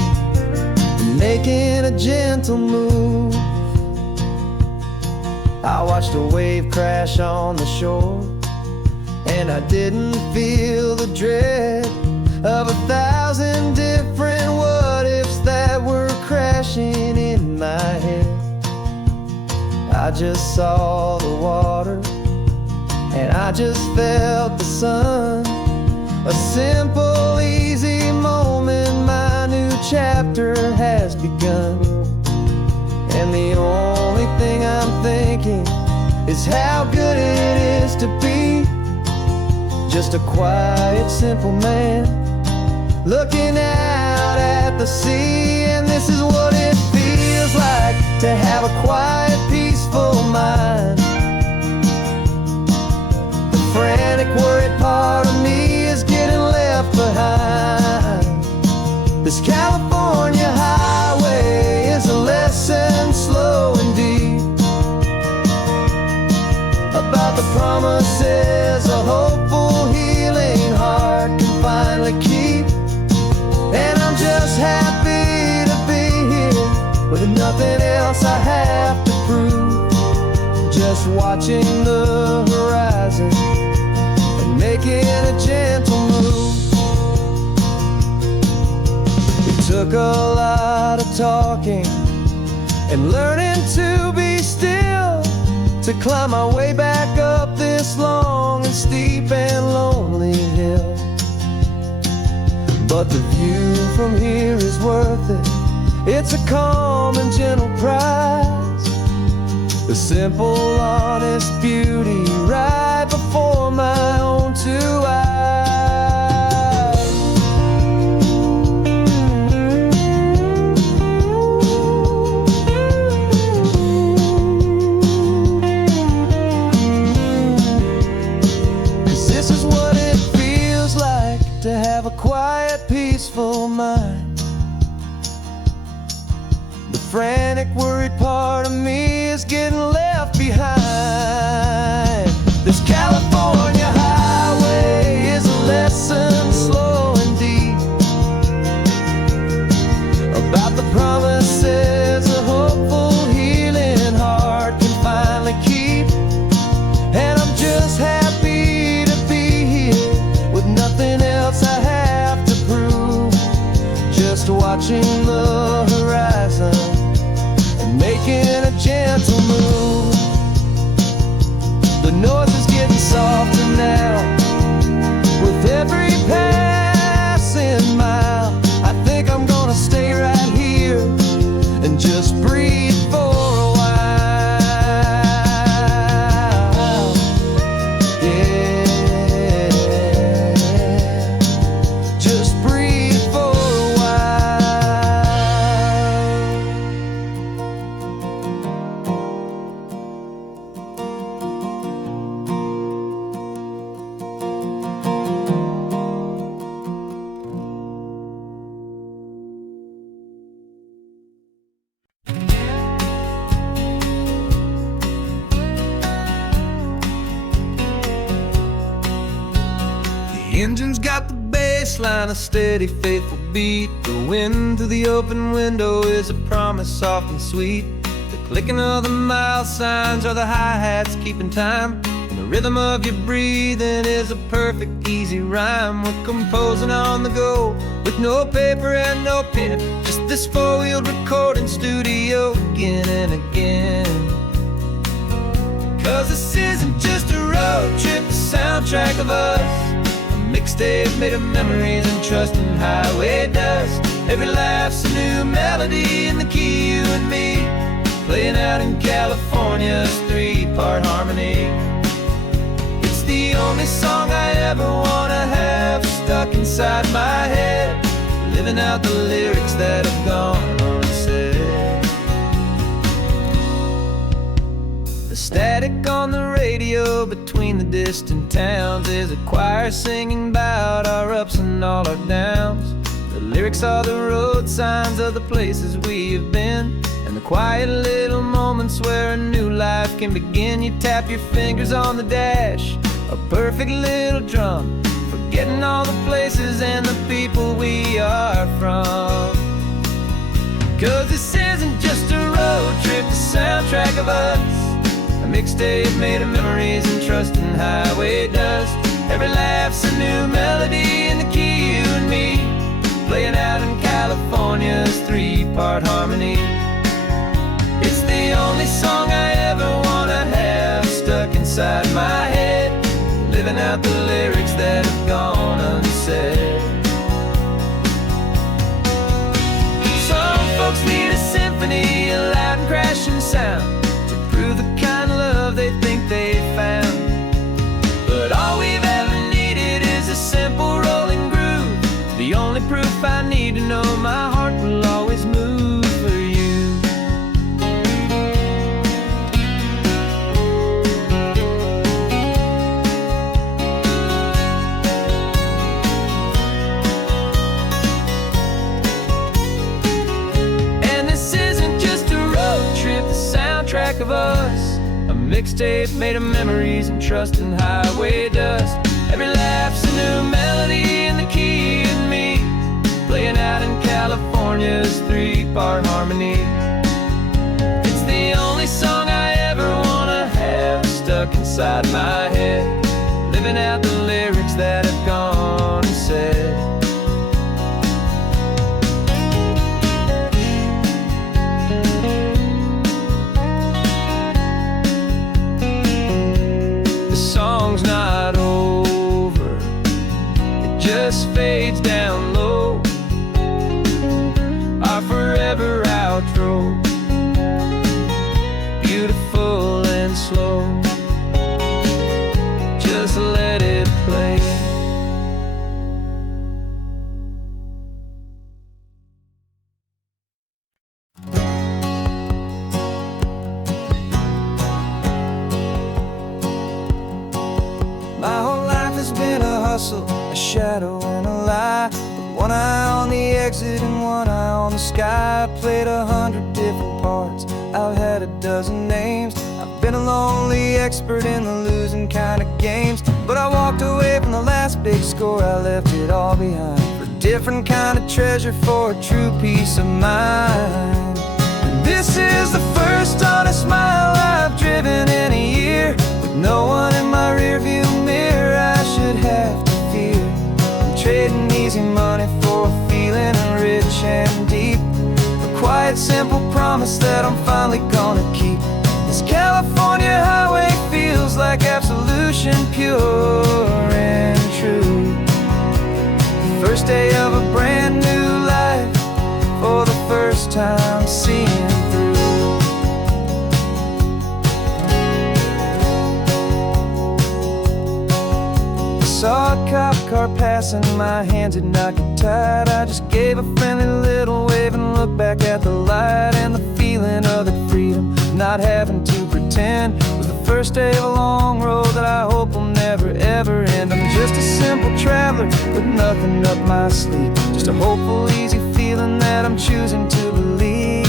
and making a gentle move. I watched a wave crash on the shore, and I didn't feel the dread of 1,000 different what-ifs that were crashing in my head. I just saw the water, and I just felt the sun. A simple, easy moment, my new chapter has begun. And the only thing I'm thinking is how good it is to be just a quiet, simple man looking out at the sea. And this is what it feels like to have a quiet, peaceful mind. The frantic, worried part of me is getting left behind. This California highway is a lesson slow and deep about the promises a hopeful, healing heart can finally keep. And I'm just happy to be here with nothing else I have to prove. Just watching the horizon and making a gentle move. It took a lot of talking and learning to be still to climb my way back up this long and steep and lonely hill. But the view from here is worth it. It's a calm and gentle prize. The simple, honest beauty right before my own two eyes. 'Cause this is what it feels like to have a quiet, peaceful mind. The frantic, worried part of me is getting left behind. This California highway is a lesson slow and deep about the promises a hopeful, healing heart can finally keep. And I'm just happy to be here with nothing else I have to prove. Just watching the horizon and making a gentle move. The noise is getting softer now with every passing mile. I think I'm gonna stay right here and just breathe for a while. Yeah, just breathe for a while. The engine's got the bass line, a steady, faithful beat. The wind through the open window is a promise soft and sweet. The clicking of the mile signs are the hi-hats keeping time. And the rhythm of your breathing is a perfect, easy rhyme. We're composing on the go with no paper and no pen. Just this four-wheeled recording studio again and again. 'Cause this isn't just a road trip, the soundtrack of us. A mixtape made of memories and trust in highway dust. Every laugh's a new melody in the key, you and me, playing out in California's three-part harmony. It's the only song I ever wanna have stuck inside my head, living out the lyrics that have gone unsaid. The static on the radio between the distant towns is a choir singing about our ups and all our downs. The lyrics are the road signs of the places we have been, and the quiet little moments where a new life can begin. You tap your fingers on the dash, a perfect little drum, forgetting all the places and the people we are from. 'Cause this isn't just a road trip, the soundtrack of us. A mixtape made of memories and trust in highway dust. Every laugh's a new melody in the key, you and me, playing out in California's three-part harmony. It's the only song I ever wanna have stuck inside my head, living out the lyrics that have gone unsaid. Some folks need a symphony, a loud and crashing sound, to prove the kind of love they think they found. But all we've ever needed is a simple rolling groove, the only proof I need to know my heart will always move for you. And this isn't just a road trip, the soundtrack of us, a mixtape made of memories and trust in highway dust. Every laugh's a new melody in the key and me, playing out in California's three-part harmony. It's the only song I ever wanna have stuck inside my head, living out the lyrics that have gone unsaid. The song's not over, it just fades down low, our forever outro, beautiful and slow. Just let it play. My whole life has been a hustle, a shadow and a lie, with one eye on the exit and one eye on the sky. I played 100 different parts, I've had a dozen names, I've been a lonely expert in the losing kind of games. But I walked away from the last big score, I left it all behind, for a different kind of treasure, for a true peace of mind. And this is the first honest mile I've driven in a year, with no one in my rearview mirror I should have to fear. I'm trading easy money for a feeling rich and deep, a quiet simple promise that I'm finally gonna keep. This California highway feels like absolution, pure and true. The first day of a brand new life, for the first time seeing through. Saw a cop car passing, my hands had not got tied. I just gave a friendly little wave and looked back at the light, and the feeling of that freedom, not having to pretend, was the first day of a long road that I hope will never ever end. I'm just a simple traveler with nothing up my sleeve, just a hopeful easy feeling that I'm choosing to believe.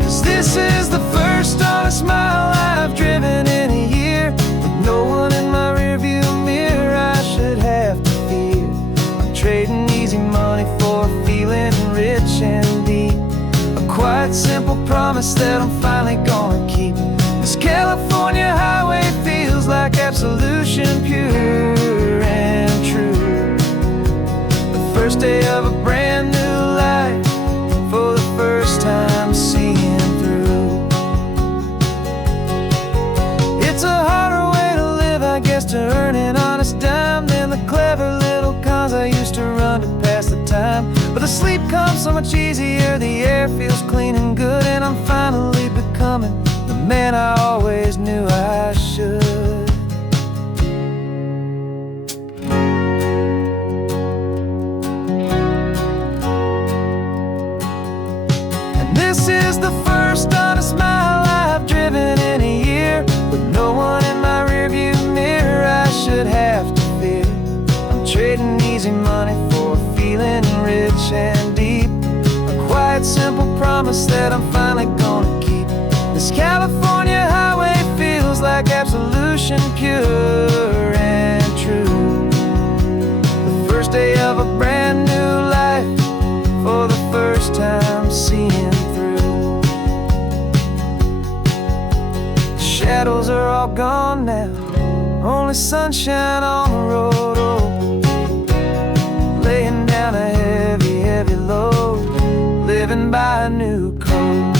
'Cause this is the first honest mile I've driven in a year, with no one in my rearview mirror I should have to fear. I'm trading easy money for a feeling rich and deep, a quiet simple promise that I'm finally gonna keep. This California highway feels like absolution, pure and true. The first day of a brand new life, for the first time seeing through. It's a harder way to live, I guess, to earn an honest dime than the clever little cons I used to run to pass the time. But the sleep comes so much easier, the air feels clean and good, and I'm finally becoming the man I always knew I should. And this is the first honest mile I've driven in a year, with no one in my rearview mirror I should have to fear. I'm trading easy money for a feeling rich and deep, a quiet simple promise that I'm finally gonna keep. This California highway feels like absolution, pure and true. The first day of a brand new life, for the first time seeing through. shadows are all gone now, only sunshine on the road. Oh, laying down a heavy, heavy load, living by a new code.